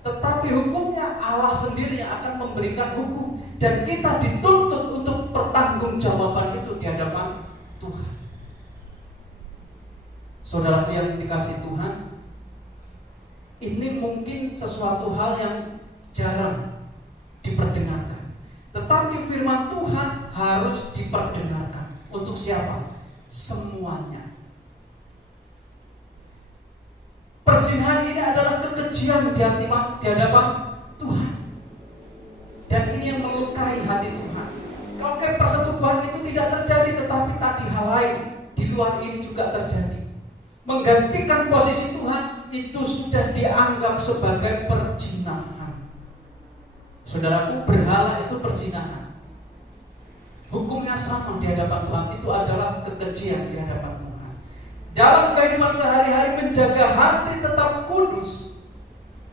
tetapi hukumnya Allah sendiri yang akan memberikan hukum, dan kita dituntut untuk pertanggungjawaban itu di hadapan Tuhan. Saudaraku yang dikasihi Tuhan, ini mungkin sesuatu hal yang jarang diperdengarkan, tetapi firman Tuhan harus diperdengarkan. Untuk siapa? Semuanya. Perzinahan ini adalah kekejian di hadapan Tuhan, dan ini yang melukai hati Tuhan. Oke, persetubuhan itu tidak terjadi, tetapi tadi hal lain di luar ini juga terjadi. menggantikan posisi Tuhan, itu sudah dianggap sebagai perzinahan. Saudaraku, berhala itu perzinahan. Hukumnya sama di hadapan Tuhan, itu adalah kekejian di hadapan Tuhan. Dalam kehidupan sehari-hari menjaga hati tetap kudus,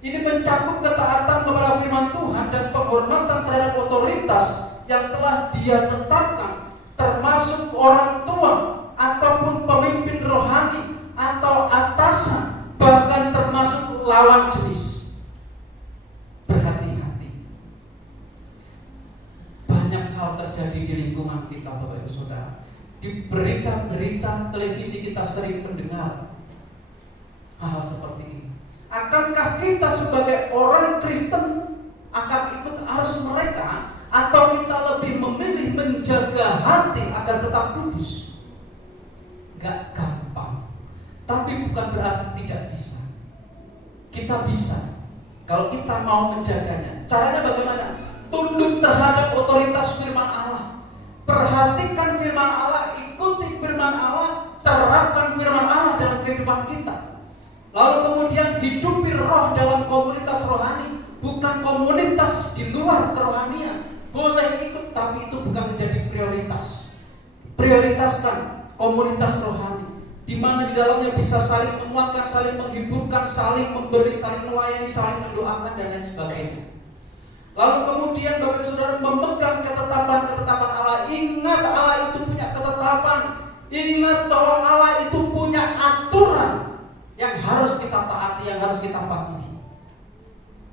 ini mencakup ketaatan kepada firman Tuhan dan penghormatan terhadap otoritas yang telah Dia tetapkan, termasuk orang tua ataupun pemimpin rohani atau atasan, bahkan termasuk lawan jenis. Berhati-hati. Banyak hal terjadi di lingkungan kita, Bapak Ibu Saudara. Di berita-berita televisi kita sering mendengar hal seperti ini. Akankah kita sebagai orang Kristen akan ikut arus mereka, atau kita lebih memilih menjaga hati agar tetap kudus? Gak gampang, tapi bukan berarti tidak bisa. Kita bisa kalau kita mau menjaganya. Caranya bagaimana? Tunduk terhadap otoritas firman Allah. Perhatikan firman Allah, ikuti firman Allah, terapkan firman Allah dalam kehidupan kita. Lalu kemudian hidupi roh dalam komunitas rohani, bukan komunitas di luar kerohanian. Boleh ikut, tapi itu bukan menjadi prioritas. Prioritaskan komunitas rohani, di mana di dalamnya bisa saling menguatkan, saling menghiburkan, saling memberi, saling melayani, saling mendoakan, dan lain sebagainya. Lalu kemudian Bapak Ibu Saudara memegang ketetapan-ketetapan Allah. Ingat Allah itu punya ketetapan. Ingat bahwa Allah itu punya aturan yang harus kita taati, yang harus kita patuhi.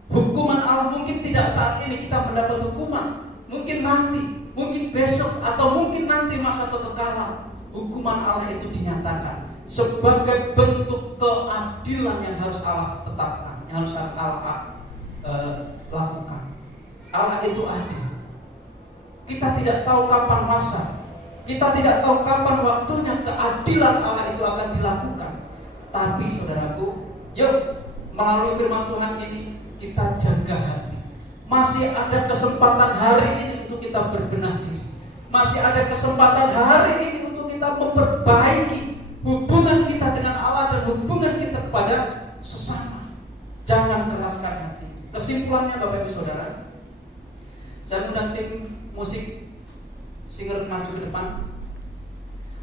Hukuman Allah mungkin tidak saat ini kita mendapat hukuman, mungkin nanti, mungkin besok, atau mungkin nanti masa kekekalan. Hukuman Allah itu dinyatakan sebagai bentuk keadilan yang harus Allah tetapkan, yang harus Allah lakukan. Allah itu adil. Kita tidak tahu kapan masa, kita tidak tahu kapan waktunya keadilan Allah itu akan dilakukan. Tapi saudaraku, yuk melalui firman Tuhan ini kita jaga hati. Masih ada kesempatan hari ini untuk kita berbenah diri. Masih ada kesempatan hari ini untuk kita memperbaiki hubungan kita dengan Allah dan hubungan kita kepada sesama. Jangan keraskan hati. Kesimpulannya Bapak Ibu Saudara, saya undang tim musik singer maju ke depan.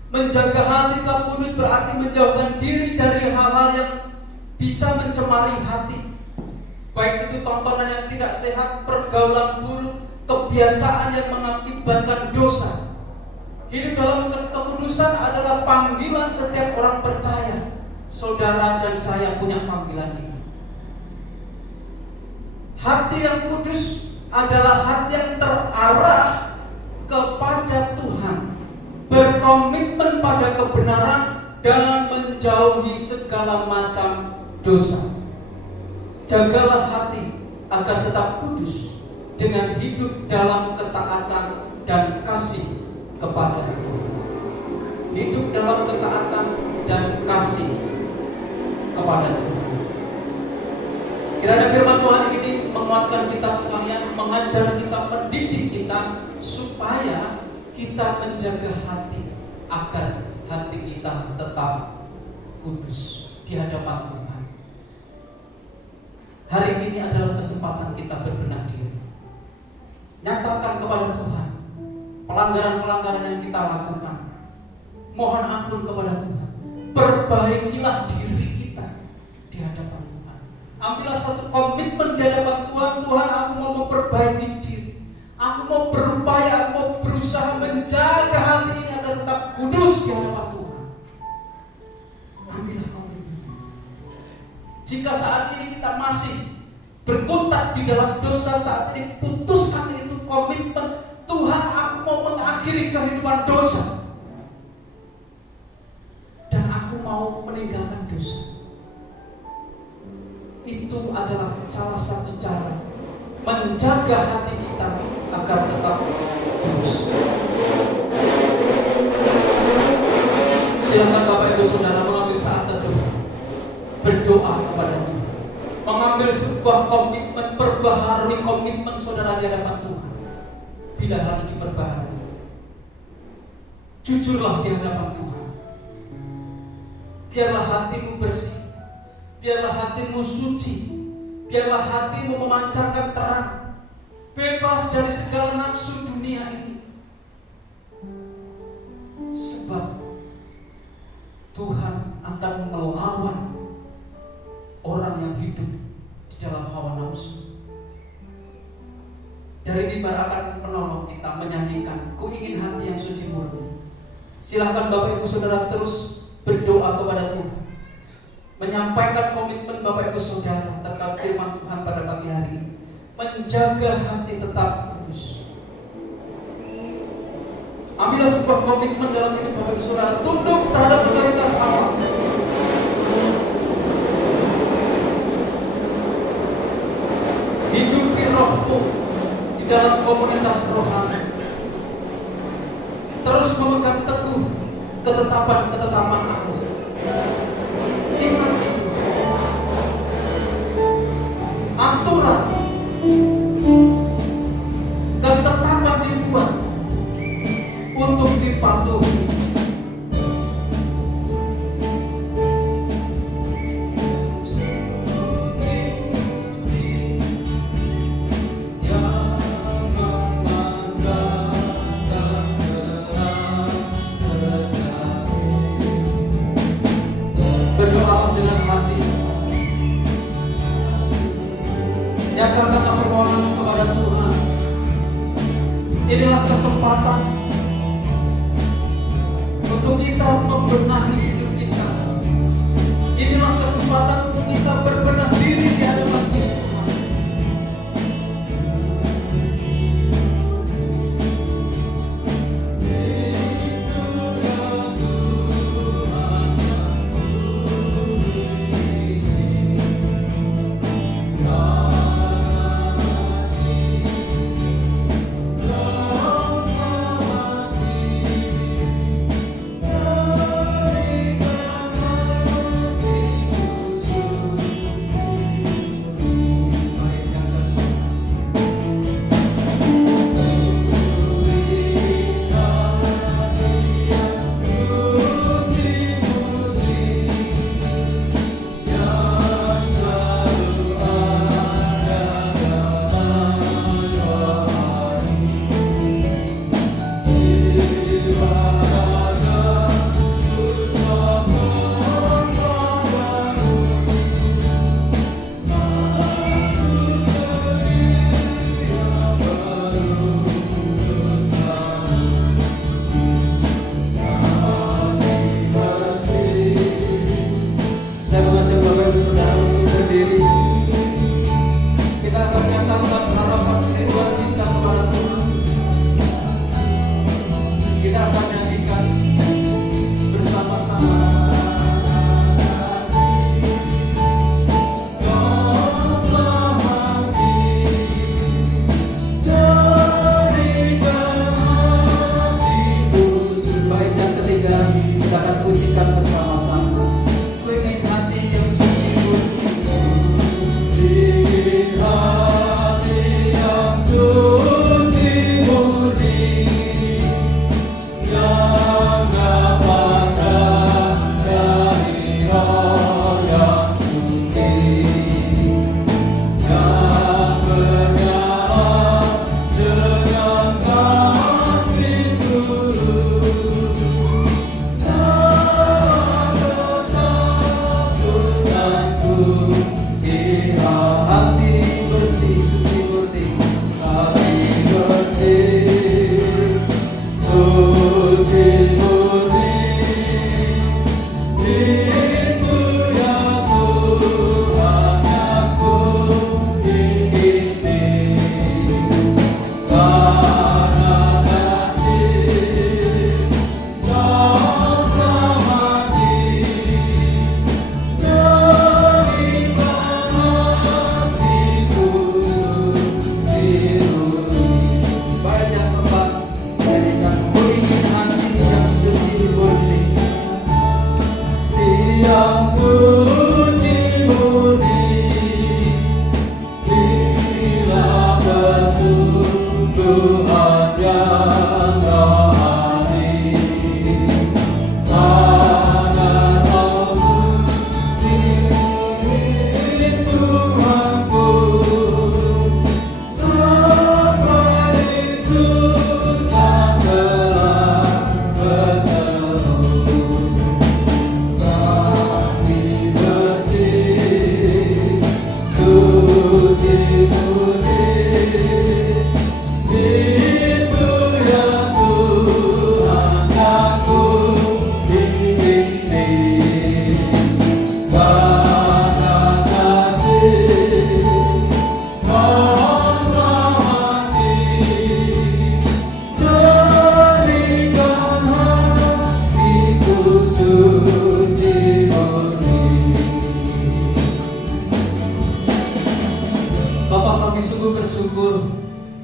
Menjaga hati tetap kudus berarti menjauhkan diri dari hal-hal yang bisa mencemari hati, baik itu tontonan yang tidak sehat, pergaulan buruk, kebiasaan yang mengakibatkan dosa. Hidup dalam kekudusan adalah panggilan setiap orang percaya. Saudara dan saya punya panggilan ini. Hati yang kudus adalah hati yang terarah kepada Tuhan, berkomitmen pada kebenaran dan menjauhi segala macam dosa. Jagalah hati agar tetap kudus dengan hidup dalam ketaatan dan kasih kepada Tuhan. Hidup dalam ketaatan dan kasih kepada Tuhan. Kiranya firman Tuhan ini menguatkan kita sekalian, mengajar kita, mendidik kita supaya kita menjaga hati agar hati kita tetap kudus di hadapan Tuhan. Hari ini adalah kesempatan kita berbenah diri. Nyatakan kepada Tuhan pelanggaran-pelanggaran yang kita lakukan. Mohon ampun kepada Tuhan. Perbaikilah diri kita di hadapan Tuhan. Ambillah satu komitmen di hadapan Tuhan. Tuhan, aku mau memperbaiki diri. Aku mau berupaya, aku mau berusaha menjaga hati ini agar tetap kudus di hadapan Tuhan. Ambillah komitmen. Jika saat ini kita masih berkutat di dalam dosa, saat ini putuskan itu komitmen. Tuhan, aku mau mengakhiri kehidupan dosa, dan aku mau meninggalkan dosa. Itu adalah salah satu cara menjaga hati kita agar tetap kudus. Silakan Bapak Ibu Saudara mengambil saat teduh, berdoa kepada Tuhan, mengambil sebuah komitmen, perbaharui komitmen saudara di hadapan Tuhan. Bila harus diperbaharui, jujurlah di hadapan Tuhan. Biarlah hatimu bersih, biarlah hatimu suci, biarlah hatimu memancarkan terang, bebas dari segala nafsu dunia ini. Sebab Tuhan akan melawan orang yang hidup di dalam hawa nafsu. Dari mimbar akan menolong kita menyanyikan Ku Ingin Hati Yang Suci Murni. Silakan Bapak Ibu Saudara terus berdoa kepada Tuhan, menyampaikan komitmen Bapak Ibu Saudara terkait firman Tuhan pada pagi hari ini, menjaga hati tetap kudus. Ambillah sebuah komitmen dalam hidup Bapak Ibu Saudara, tunduk terhadap otoritas Allah. Hidupi rohmu di dalam komunitas rohani. Terus memegang teguh ketetapan-ketetapan Allah. Ingat itu. Aturan, ketetapan dibuat untuk dipatuhi.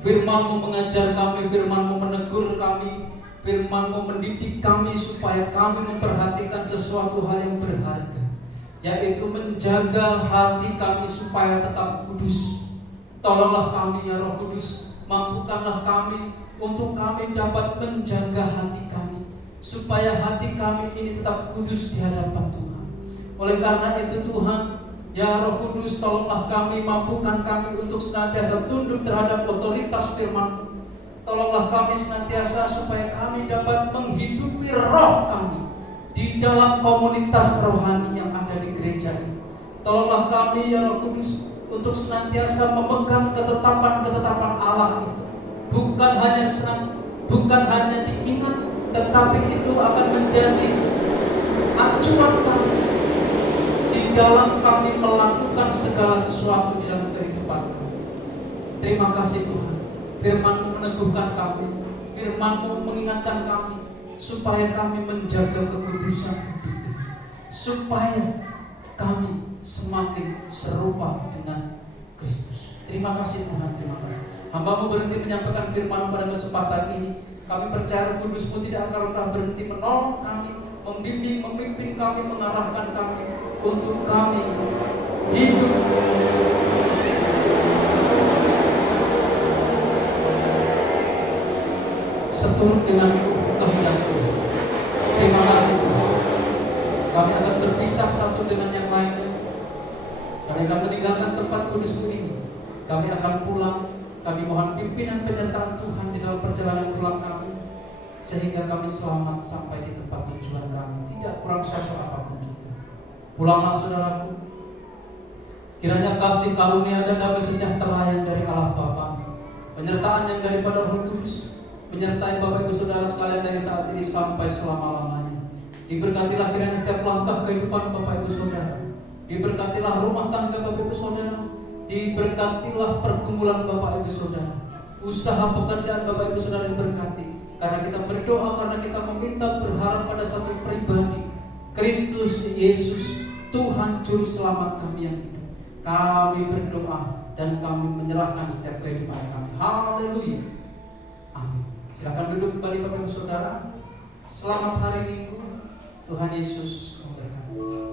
Firman-Mu mengajar kami, Firman-Mu menegur kami, Firman-Mu mendidik kami supaya kami memperhatikan sesuatu hal yang berharga, yaitu menjaga hati kami supaya tetap kudus. Tolonglah kami ya Roh Kudus, mampukanlah kami untuk kami dapat menjaga hati kami, supaya hati kami ini tetap kudus di hadapan Tuhan. Oleh karena itu Tuhan, ya Roh Kudus, tolonglah kami, mampukan kami untuk senantiasa tunduk terhadap otoritas firman-Mu. Tolonglah kami senantiasa supaya kami dapat menghidupi roh kami di dalam komunitas rohani yang ada di gereja ini. Tolonglah kami ya Roh Kudus untuk senantiasa memegang ketetapan-ketetapan Allah itu. Bukan hanya diingat, tetapi itu akan menjadi acuan kami di dalam kami melakukan segala sesuatu di dalam kehidupan kami. Terima kasih Tuhan, Firman-Mu meneguhkan kami, Firman-Mu mengingatkan kami supaya kami menjaga kekudusan hidup ini, supaya kami semakin serupa dengan Kristus. Terima kasih Tuhan, terima kasih. Hamba-Mu berhenti menyampaikan firman pada kesempatan ini. Kami percaya Kudus-Mu tidak akan pernah berhenti menolong kami, membimbing, memimpin kami, mengarahkan kami untuk kami hidup seturut dengan kehendak-Mu. Terima kasih Tuhan. Kami akan berpisah satu dengan yang lainnya. Kami akan meninggalkan tempat Kudus-Mu ini. Kami akan pulang. Kami mohon pimpinan penyertaan Tuhan di dalam perjalanan pulang kami, sehingga kami selamat sampai di tempat tujuan kami, tidak kurang suatu apapun juga. Pulanglah saudaraku. Kiranya kasih karunia dan damai sejahtera yang dari Allah Bapa, penyertaan yang daripada Roh Kudus, menyertai Bapak Ibu Saudara sekalian dari saat ini sampai selama-lamanya. Diberkatilah kiranya setiap langkah kehidupan Bapak Ibu Saudara. Diberkatilah rumah tangga Bapak Ibu Saudara. Diberkatilah pergumulan Bapak Ibu Saudara. Usaha pekerjaan Bapak Ibu Saudara diberkati. Karena kita berdoa, karena kita meminta berharap pada satu pribadi, Kristus Yesus, Tuhan Juru Selamat kami yang hidup. Kami berdoa dan kami menyerahkan setiap kehidupan kami. Haleluya. Amin. Silakan duduk kembali Bapak Ibu Saudara. Selamat hari Minggu. Tuhan Yesus memberkati.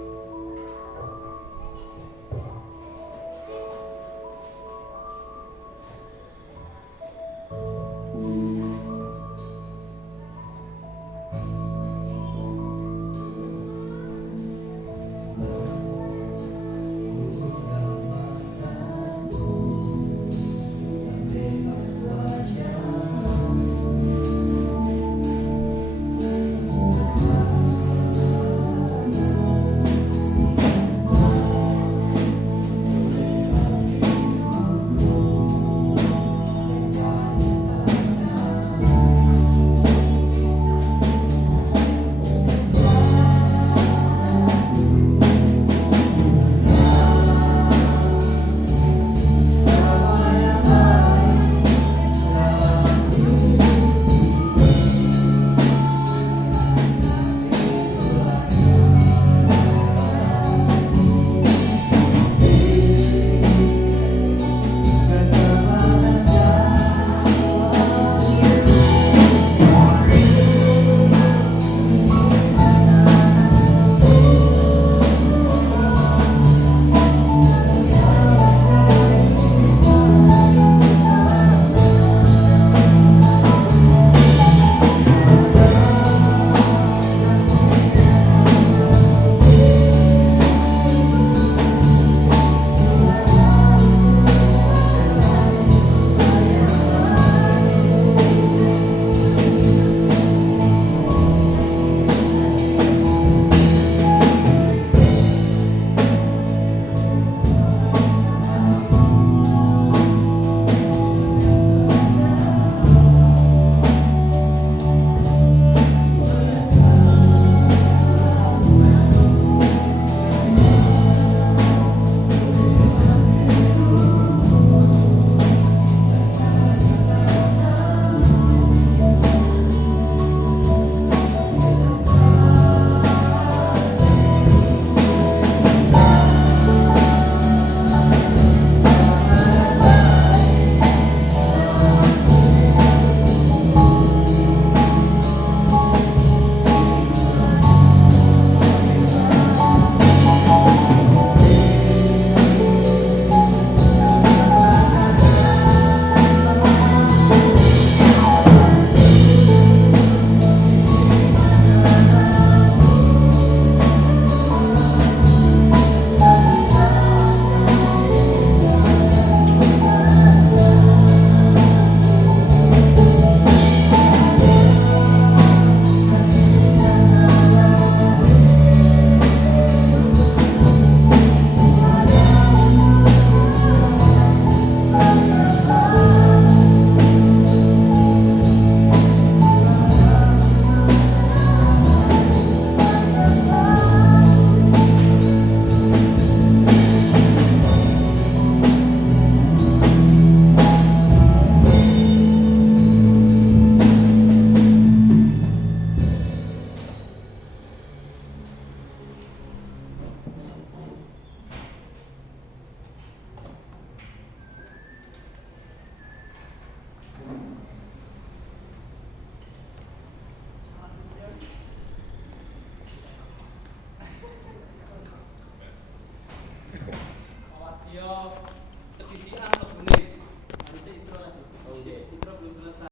Yo.